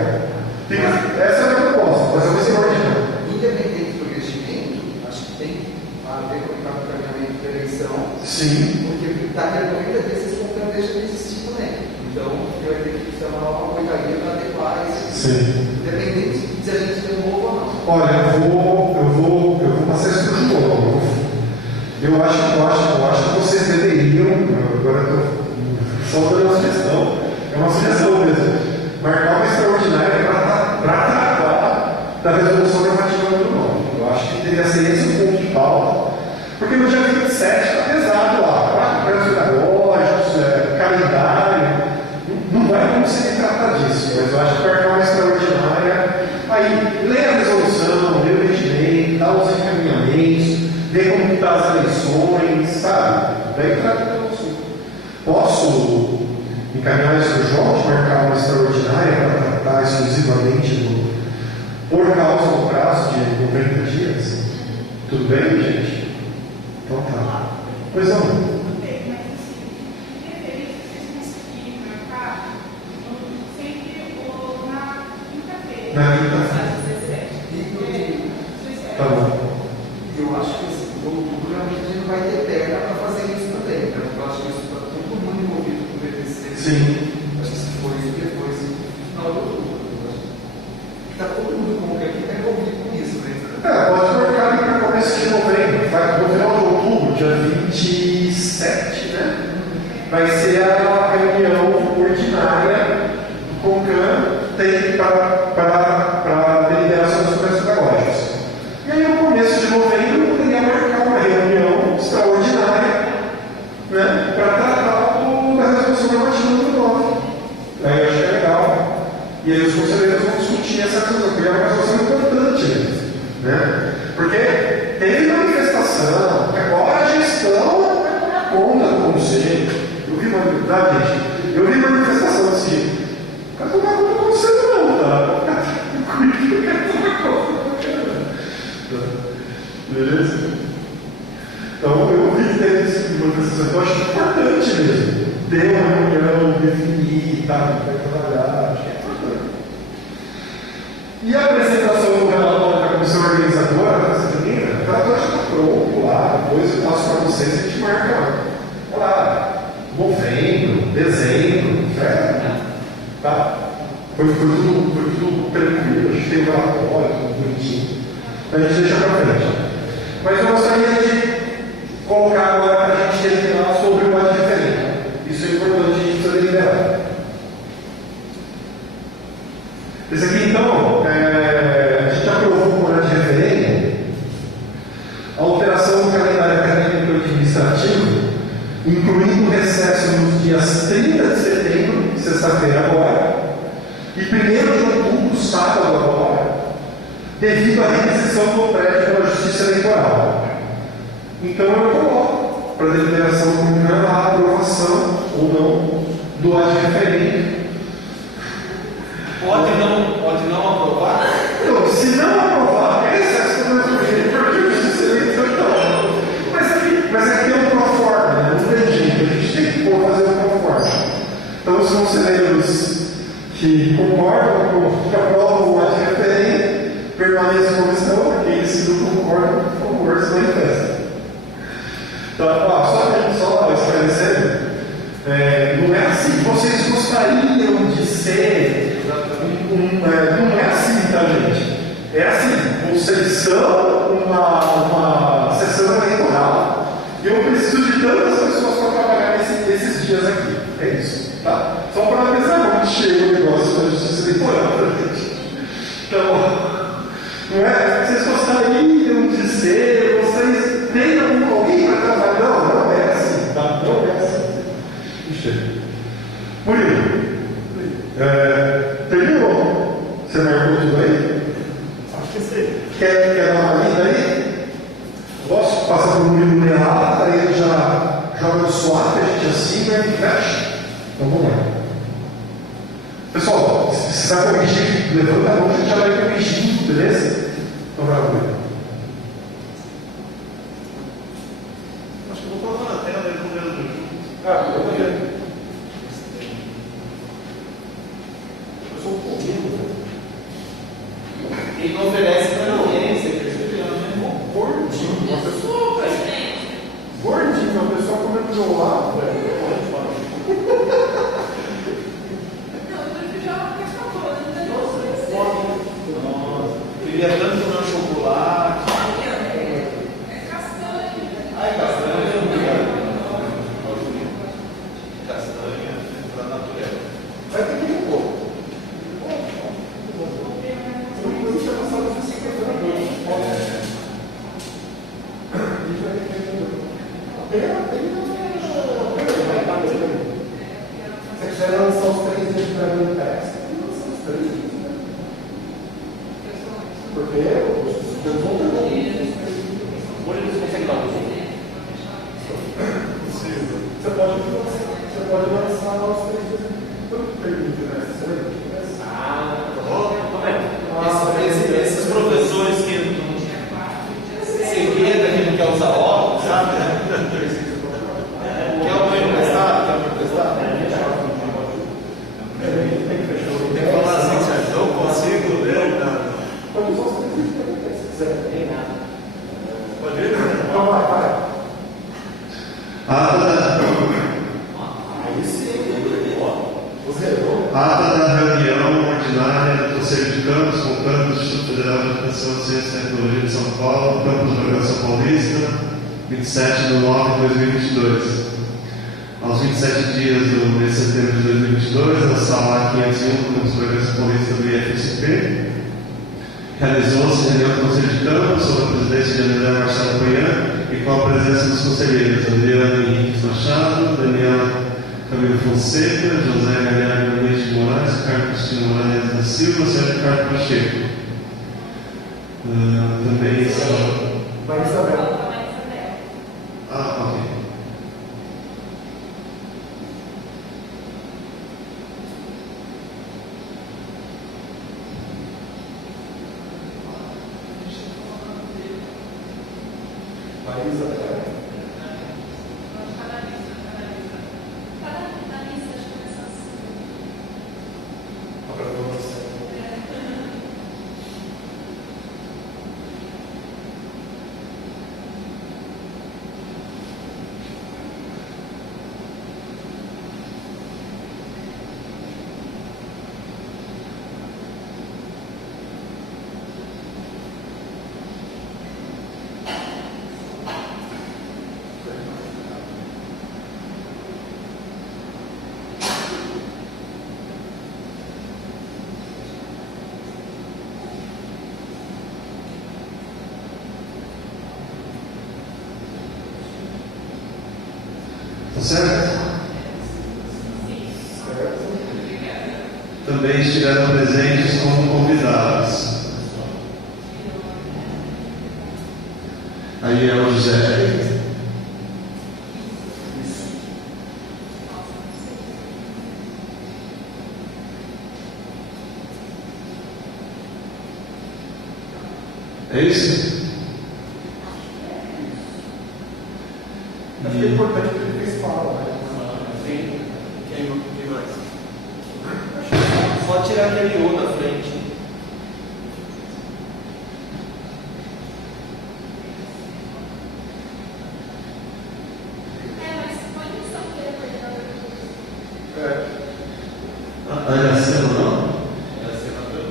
Essa é a minha proposta, mas eu vou ser ordinário. Independente do investimento, acho que tem a ver com o encaminhamento da eleição. Sim. Porque daqui a 90 dias esse controle deixa de existir também. Então, vai ter que ser uma nova portaria para adequar esse. Sim. Independente se a gente tem um novo ou não. Olha, eu vou passar isso para o João. Eu acho que vocês deveriam, agora eu estou só dando uma sugestão, é uma sugestão mesmo, marcar uma extraordinária para tratar da resolução normativa número 9. Eu acho que deveria ser esse o ponto de pauta, porque no dia 27 está pesado lá, programas pedagógicos, calendário, não vai conseguir tratar disso, mas eu acho que marcar uma extraordinária, aí lê a resolução, lê o regimento, dá os encaminhamentos, vê como estão as eleições, sabe? Daí trata do assunto. Posso encaminhar isso para o João, de marcar uma extraordinária para tratar exclusivamente por causa do prazo de 90 dias? Tudo bem, gente? Então tá. Pois não. Na quinta-feira. Tá bom. Eu acho que em outubro a gente não vai ter perna para fazer isso também. Então, eu acho que isso está todo mundo envolvido com o BTC. Sim. Acho que se for isso depois, no final de outubro. Está todo mundo com o que está envolvido com isso, né? Pode marcar ali para começo de novembro. No final de outubro, dia 27, né? Vai ser a reunião ordinária do CONCAN para deliberação dos projetos pedagógicos. E aí, no começo de novembro, eu poderia marcar uma reunião extraordinária, né, para tratar da resolução normativa número 9. Aí eu acho que é legal. E aí os conselheiros vão discutir essa resolução, porque é uma resolução importante mesmo, né? Porque teve manifestação, agora a gestão vai tomar conta do conselho. Eu vi manifestação desse tipo. Não quero tomar conta do conselho, não, tá? Eu quero tomar conta. Beleza? Então eu vi que teve de manifestação. Então, eu acho importante mesmo ter uma reunião, definir, tá, vai trabalhar, acho que é importante. E a apresentação do relatório da comissão organizadora, o relatório já está pronto lá, depois eu passo para vocês e a gente marca lá, novembro, dezembro, tá? Foi tudo tranquilo, a gente tem o relatório, tudo bonitinho. A gente deixa para frente. Mas eu gostaria de colocar agora para a gente terminar sobre o adferente. Isso é importante, a gente precisa deliberar. Esse aqui, então, a gente aprovou por adferente a alteração do calendário acadêmico administrativo, incluindo o recesso nos dias 30 de setembro, sexta-feira agora, e 1º de outubro, sábado agora, devido à requisição do prédio pela Justiça Eleitoral. Então eu coloco para deliberação comunal a aprovação ou não do adferente. Pode não aprovar? Então, se não aprovar, é excesso do mesmo jeito, porque a Justiça Eleitoral. Mas aqui é um proforma, né? Não tem jeito, a gente tem que fazer um proforma. Então os conselheiros que concordam com que aprovam o adferente permaneçam como estão, aqueles que não concordam, por favor, se manifestem. Então, só esclarecendo, não é assim, vocês gostariam de ser, não é assim, tá, gente? É assim, vocês são uma sessão eleitoral e eu preciso de tantas pessoas para trabalhar nesses dias aqui. É isso, tá? Só para avisar quando chega o negócio da Justiça Eleitoral, gente. Então, não é? Vocês gostariam de ser, vocês têm alguém para trabalhar? Não é assim, tá? Não é assim. Chega. Murilo, terminou? Você marcou tudo aí? Acho que sim. Quer dar uma lida aí? Posso passar para o Murilo ler lá, daí ele já joga no swap, a gente assina e fecha. Então vamos lá. Pessoal, se precisar corrigir, levanta a mão que a gente já vai corrigir, beleza? Então vai lá. Acho que eu vou colocar na tela aí com o dedo. Eu vou ver. Eu sou um pouquinho. Ele não oferece para ninguém, você percebeu, né? Gordinho, uma pessoa, velho. Gordinho, uma pessoa comendo do meu lado, velho. Queria tanto comer um chocolate. Ai, castanha. Castanha para a natureza. Vai ter que ir um pouco. Se você quiser lançar os 3 dias para mim, lançar os 3 dias. Porque os dois vão ter Você pode lançar os 3 dias. Quanto permite, né? Esses professores que seguida que não quer usar óculos, sabe? Quer o meu emprestado? Tem que fechar o Tem que falar assim, Sérgio, eu consigo ler. Pode usar os 3 dias se quiser. Tem nada. Pode ir? Então vai. Aí sim. Ata da reunião ordinária do Conselho de Campos, com o Campus do Instituto Federal de Educação, Ciência e Tecnologia de São Paulo, Campus da Navegação Paulista, 27 de 9 de 2022. Aos 27 dias do mês de setembro de 2022, na sala 501 do Campus da Navegação Paulista do IFSP, realizou-se reunião do Conselho de Campos, sob a presidência de André Marcelo Cunha e com a presença dos conselheiros Adriano Henrique Machado, Daniela Camilo Fonseca, José Galhardo Luiz de Moraes, Carlos Cristina Moraes da Silva, Sérgio Ricardo Pacheco. Também são. Maria Isabel. Ok. Maria Isabel. Certo? Também estiveram presentes como convidados. Aí é o José. É isso? Acho que é importante que ele fez fala, né? Sim. Quem mais? Só tirar aquele O da frente. Mas pode pensar que ele é coordenador do curso. É. Aracena não? Ela se levantou.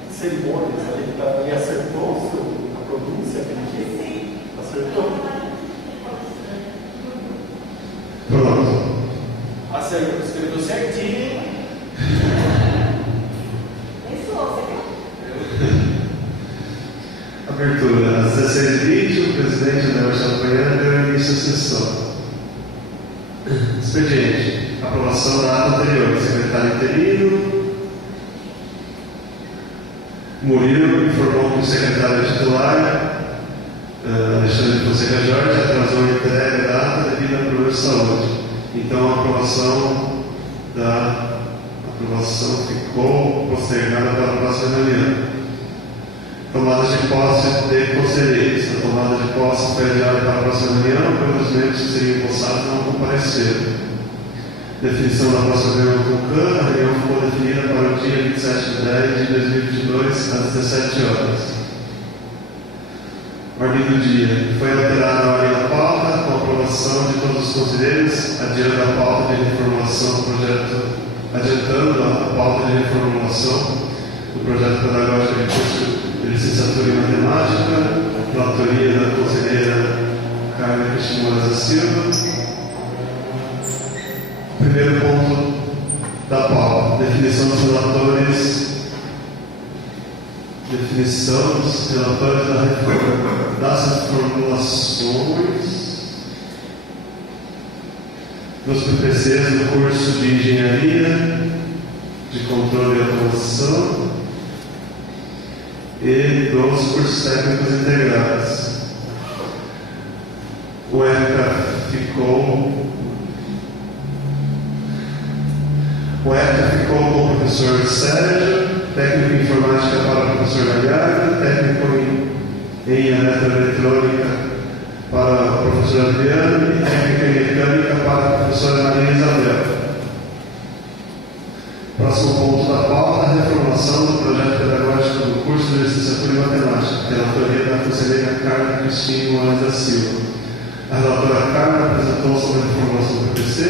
O cerimônias ali, ele acertou a pronúncia que ele disse? Acertou? Pronto. Acertou, escreveu certinho. Abertura. Às 16h20, o presidente Daniel Champagnat deu início à sessão. Expediente. Aprovação da ata anterior. Secretário interino. Murilo informou que o secretário titular, Alexandre Fonseca Jorge, atrasou a entrega da ata devido a problemas de saúde. Então a aprovação ficou postergada para a próxima reunião. Tomada de posse de conselheiros. A tomada de posse foi adiada para a próxima reunião, pois os membros que seriam empossados não compareceram. Definição da próxima reunião do CAN. A reunião ficou definida para o dia 27/10/2022, às 17 horas. Ordem do dia. Foi alterada a ordem da pauta, com a aprovação de todos os conselheiros, adiando a pauta de reformulação do projeto, adiantando a pauta de reformulação do projeto pedagógico de curso de licenciatura em matemática, da autoria da conselheira Carmen Cristina Moraes da Silva. Primeiro ponto da pauta: definição dos relatores das reformulações dos PPCs do curso de Engenharia de Controle e Automação e dos cursos técnicos integrados. O ECA ficou com o professor Sérgio, técnico em informática para o professor Galhardo, técnico em eletroeletrônica para o professor Adriano e técnico em mecânica para a professora Maria Isabel. Próximo ponto da pauta: a reformulação do projeto pedagógico do curso de licenciatura em matemática, relatoria da conselheira Carmen Cristina Moraes da Silva. A relatora Carmen apresentou sobre a reformulação do PPC,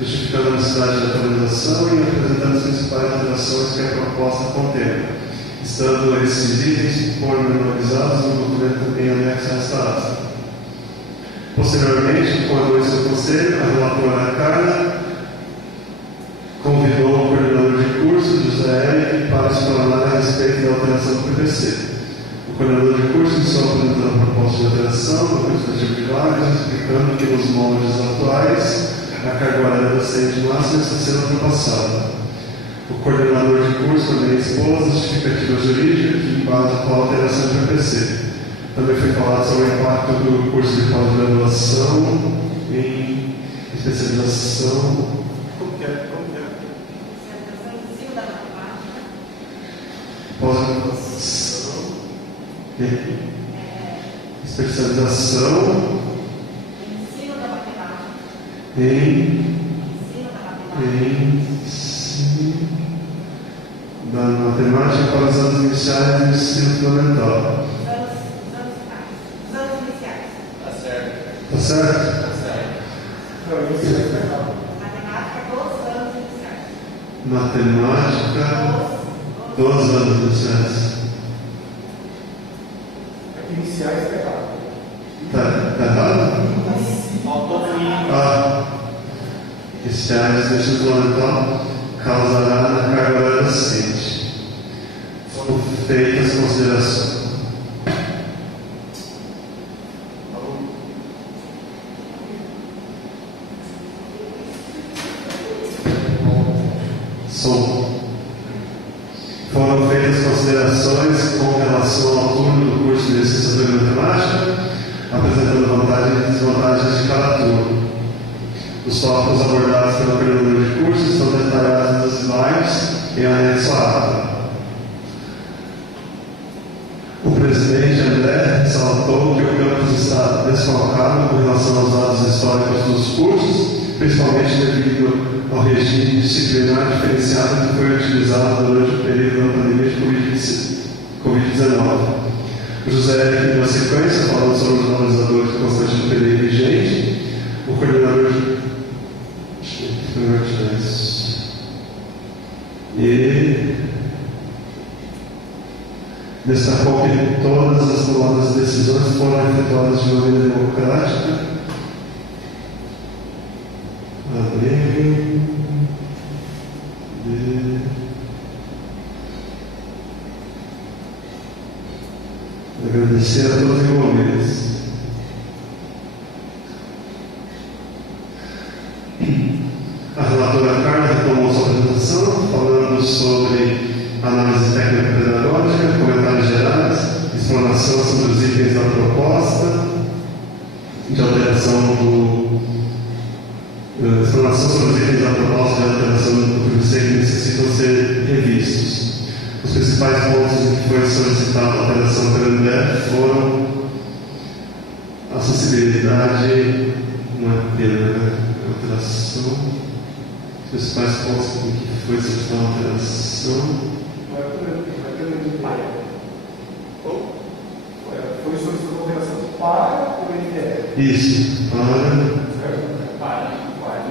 justificando a necessidade de atualização e apresentando as principais alterações que a proposta contempla, estando esses itens pormenorizados no documento em anexo a esta ata. Posteriormente, com a anuência do Conselho, a relatora Carla convidou o coordenador de curso, José Eric, para explanar a respeito da alteração do PPC. O coordenador de curso iniciou apresentando a proposta de alteração do quantitativo de vagas, explicando que nos moldes atuais a carga horária docente máxima está sendo ultrapassada. O coordenador de curso também expôs a justificativa jurídica que embasa com a alteração do PPC. Também foi falado sobre o impacto do curso de pós-graduação em especialização. Pós-graduação em especialização ensino da matemática. ensino da matemática para os anos iniciais do ensino fundamental. Os anos iniciais. Tá certo. Tá certo? Tá certo. Não, isso é errado. Matemática dos anos iniciais. Matemática dos anos iniciais. Iniciais está errado. Tá errado? Faltou o mínimo. Iniciais do ensino fundamental causará na carga horária docente. Foram feitas considerações. Foram feitas considerações com relação ao turno do curso de licenciatura em matemática, apresentando vantagens e desvantagens de cada turno. Os tópicos abordados pelo coordenador de curso estão detalhados nos slides em anexo à ata. O presidente André ressaltou que o campus está desfalcado com relação aos dados históricos dos cursos, principalmente devido ao regime disciplinar diferenciado que foi utilizado durante o período da pandemia de Covid-19. O José Eric deu sequência, falando sobre os valorizadores constantes do PDI vigente. O coordenador e destacou que todas as tomadas de decisões foram efetuadas de maneira democrática. Agradecer a todos os envolvidos. A relatora Carla retomou sua apresentação, falando sobre análise técnico-pedagógica, comentários gerais, explanação sobre os itens da proposta, de alteração explanação sobre os itens da proposta de alteração do PVC que necessitam ser revistos. Os principais pontos em que foi solicitada a alteração pelo MDF foram acessibilidade, não é alteração. Os principais pontos em que foi solicitada a alteração. Foi solicitada a alteração para o NDE. Isso, para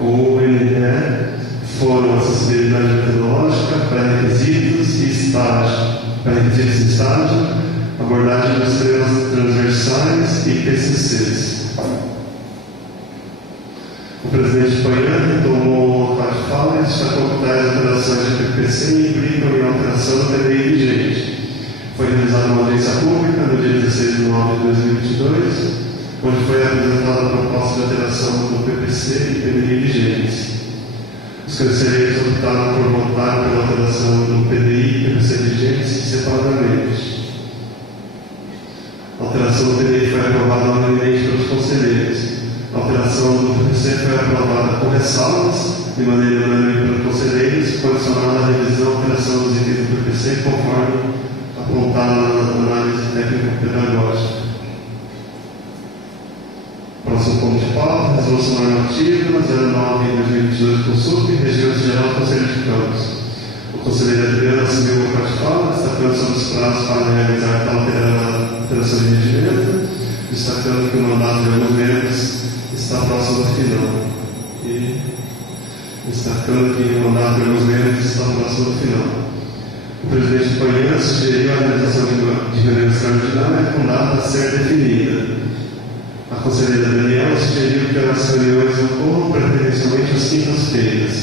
o NDE foram acessibilidade metodológica, pré-requisitos e estágio. Pré-requisitos e estágio, abordagem dos temas transversais e PCCs. O presidente Poiana tomou o local de fala e destacou que tais alterações de PPC implicam em alteração do PDI vigente. Foi realizada uma audiência pública no dia 16 de nove de 2022, onde foi apresentada a proposta de alteração do PPC e PDI vigentes. Os conselheiros optaram por votar pela alteração do PDI e PPC vigentes separadamente. A alteração do PDI foi aprovada unanimemente pelos conselheiros. A alteração do PPC foi aprovada com ressalvas, de maneira unânime pelos conselheiros, condicionada à revisão e alteração dos itens do PPC, conforme apontado na análise técnico-pedagógica. Próximo ponto de pauta, resolução normativa 09/2022 consulta e regimento geral do Conselho de Campos. O conselheiro Adriano assumiu o local de fala, destacando sobre os prazos para realizar tal alteração de regimento, destacando que o mandato de alguns membros está próximo do final. E destacando que o mandato de alguns membros está próximo do final. O presidente Poiana sugeriu a realização de reunião extraordinária com data a ser definida. A conselheira Daniela sugeriu que as reuniões ocorram preferencialmente às quintas-feiras.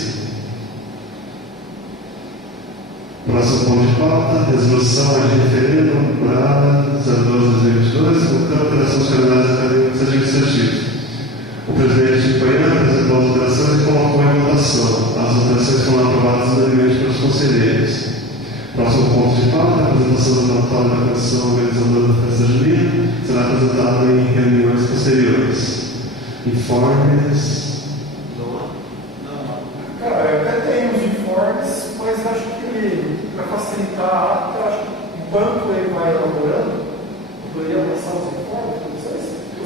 Próximo ponto de pauta, resolução de referendo número 012/2022, voltando a alteração dos calendários acadêmicos administrativos. O presidente Poiana apresentou as alterações e colocou em votação. As alterações foram aprovadas unanimemente pelos conselheiros. Próximo ponto de pauta, a apresentação do relatório da comissão organizadora da festa junina será apresentada em reuniões posteriores. Informes. Cara, eu até tenho os informes, mas acho que para facilitar a ata, acho que enquanto ele vai elaborando, eu poderia passar os informes, não sei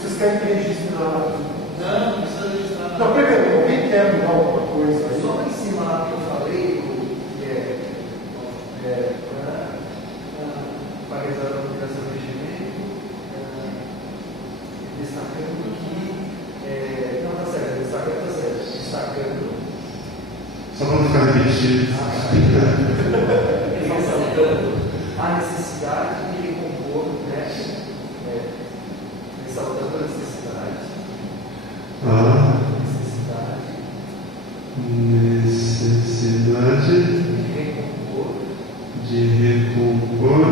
Vocês querem que registre na. Não precisa registrar. Não, primeiro, alguém quer mudar alguma coisa aí? Só lá em cima lá que eu falei, que para realizar a aplicação do regimento, destacando que. Não, tá certo, destacando, tá certo. Destacando. Só para não ficar repetido. Ressaltando a necessidade de recompor, né? Ressaltando a necessidade. Necessidade de recompor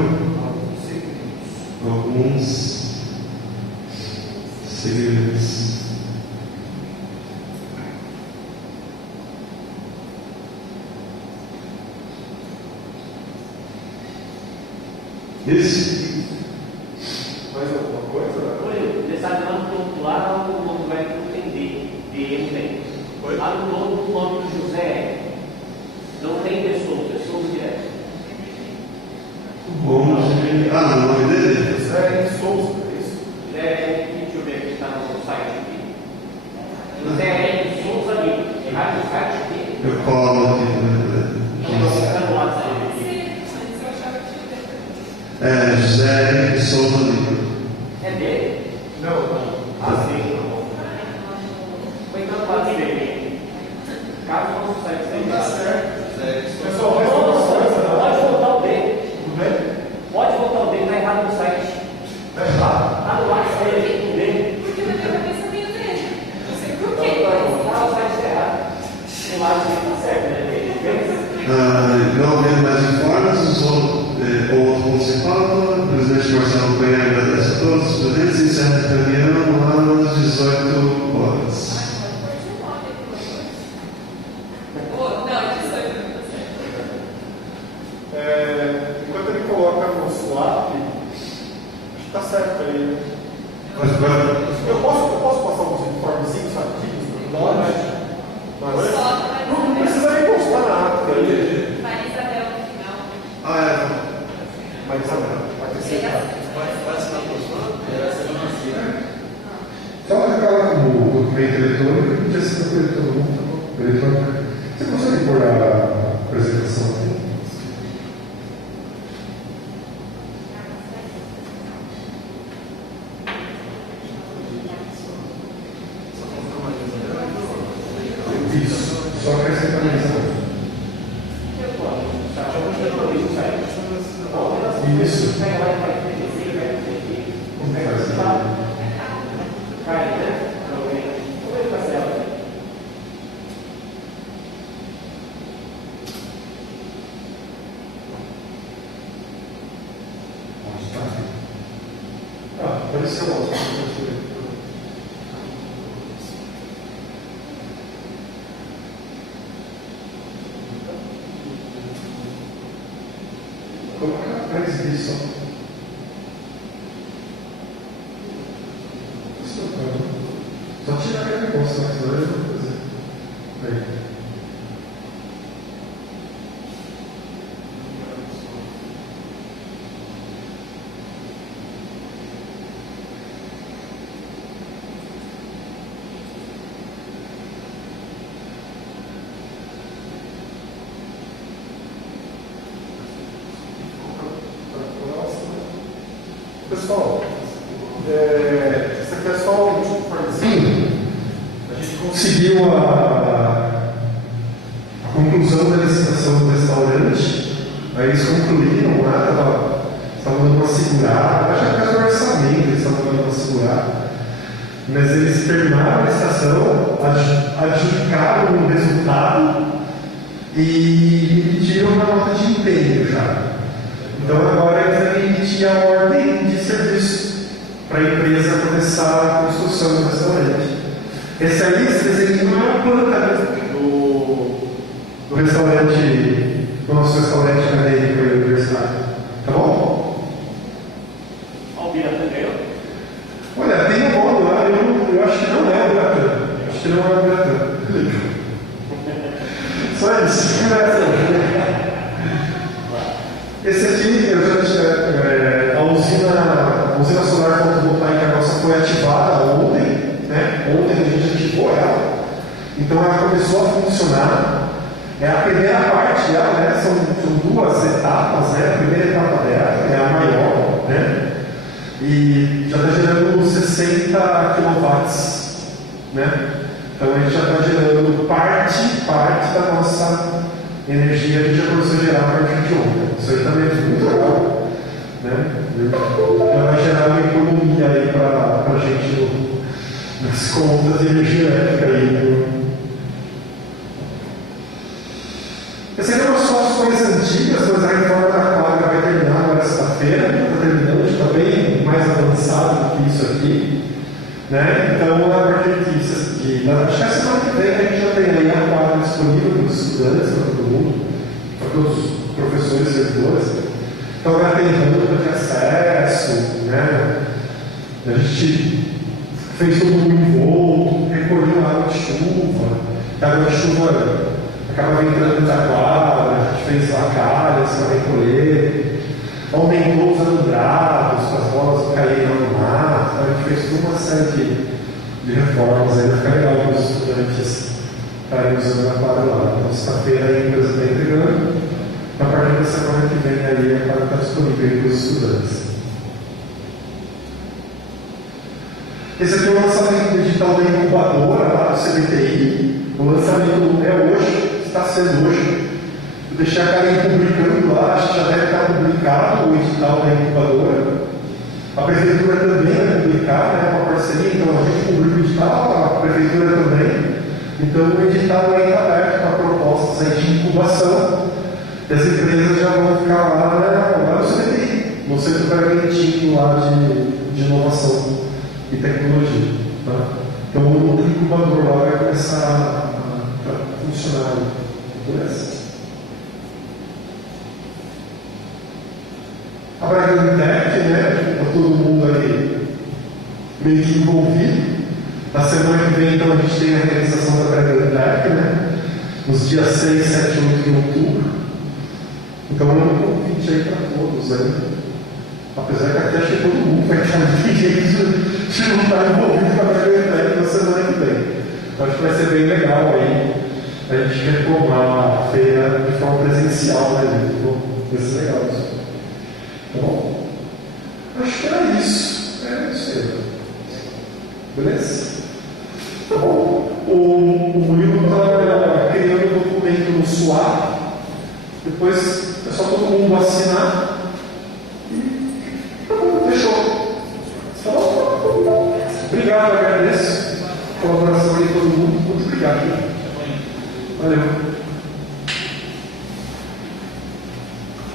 alguns segredos. Isso? Mais alguma coisa? Oi, você sabe lá no ponto lá, o nome vai entender. E não tem. Lá no nome, o nome do José não tem pessoas direto. Onde? No nome dele? José Souza, é isso? Deixa eu ver aqui, está no site aqui. José Souza Lima. Vai no site aqui. Eu colo aqui, né? Está no WhatsApp aqui. José Souza Lima. É dele? Não. Sim. Então pode ser. Caso não saiba, você Tá certo. Pessoal, mais alguma coisa? pode voltar o dele. Tudo bem? Pode voltar o dele, está errado no site. Tá errado. Está no WhatsApp o dele. Porque na minha cabeça veio dele. Não sei por quê. Está no site errado. O WhatsApp está certo, né? Não havendo mais informes, os outros pontos de pauta. O presidente Marcelo Cunha agradece a todos os presentes e encerra a reunião às 18 horas. Enquanto ele coloca no swap, acho que está certo aí, né? Eu posso passar uns informezinhos, artigos? Pode. Mas não precisa nem postar na ata aí. Maria Isabel no final. Mas vai ter que Vai assinar por sua? Só aquela como documento eletrônico, a gente assina por todo mundo, tá bom? Eletrônica. Você consegue pôr a apresentação aqui? Isso, só acrescentar a mensagem. Isso. Como faz isso? Apareceu lá. Coloca para exibição. Só tirar aquele negócio, senão eu vou fazer. Aí. Pessoal, isso aqui é só o último fornezinho. A gente conseguiu a conclusão da licitação do restaurante. Aí eles concluíram lá, estavam dando uma segurada. Acho que é o orçamento, eles estavam dando uma segurada. Mas eles terminaram a licitação, adjudicaram o resultado e emitiram uma nota de empenho já. Então agora eles devem emitir a ordem de serviço para a empresa começar a construção do restaurante. Esse aí, esse desenho não é uma planta do restaurante, do nosso restaurante acadêmico e universitário. Tá bom? Albira também. Olha, tem um modo lá, eu acho que não é o Biratã. Acho que não é o Biratã. Só isso. Esse aqui, eu já tinha, a usina solar fotovoltaica nossa foi ativada Então ela começou a funcionar. É a primeira parte dela, né? São duas etapas, né? A primeira etapa dela é a maior, né? E já está gerando 60 kW, né? Então a gente já está gerando parte da nossa energia que a gente já começou a gerar a partir de ontem. Isso aí também é muito legal, né? Já vai gerar uma economia aí para a gente nas contas de energia elétrica aí. Essas aqui são as coisas antigas, mas a reforma da quadra vai terminar agora sexta-feira, está terminando, está bem mais avançado do que isso aqui, né? Então, a partir acho que a semana que vem a gente já tem aí a quadra disponível para os estudantes, para todo mundo, para todos os professores e servidores. Então, agora tem rampa de acesso, né? A gente fez todo mundo envolto, recolheu água de chuva, a água de chuva acaba entrando na quadra, a gente fez lacalhas para recolher, aumentou os aludrados, para as bolas caírem no mar, a gente fez toda uma série de reformas aí, vai ficar legal para os estudantes estarem usando a quadra lá. Então, sexta-feira a empresa está entregando, a partir da semana que vem aí a quadra está disponível para os estudantes. Esse aqui é o lançamento digital da incubadora lá do CBTI. O lançamento é hoje, está sendo hoje. Eu deixei a Karen publicando lá, acho que já deve estar publicado o edital da incubadora. A prefeitura também vai publicar, né, uma parceria, então a gente publica o edital, a prefeitura também. Então o edital aí está aberto para propostas aí de incubação. E as empresas já vão ficar lá no CBTI, no Centro Permanente lá de Inovação e Tecnologia. Tá? Então o incubador lá vai começar a funcionar por essa. A Bragantec, né? Está todo mundo aí meio que envolvido. Na semana que vem, então, a gente tem a realização da Bragantec, né? Nos dias 6, 7 e 8 de outubro. Então é um convite aí para todos aí. Apesar que até acho que todo mundo vai estar de não estar envolvido com a Bragantec na semana que vem. Então acho que vai ser bem legal aí a gente retomar a feira de forma presencial, né? Então, vai ser legal isso. Bom, acho que era isso. É isso aí. Beleza? Tá bom. O livro está criando um documento no SWAP. Depois é só todo mundo assinar. E tá bom, fechou. Tá bom? Obrigado, agradeço a colaboração de todo mundo. Muito obrigado. Valeu.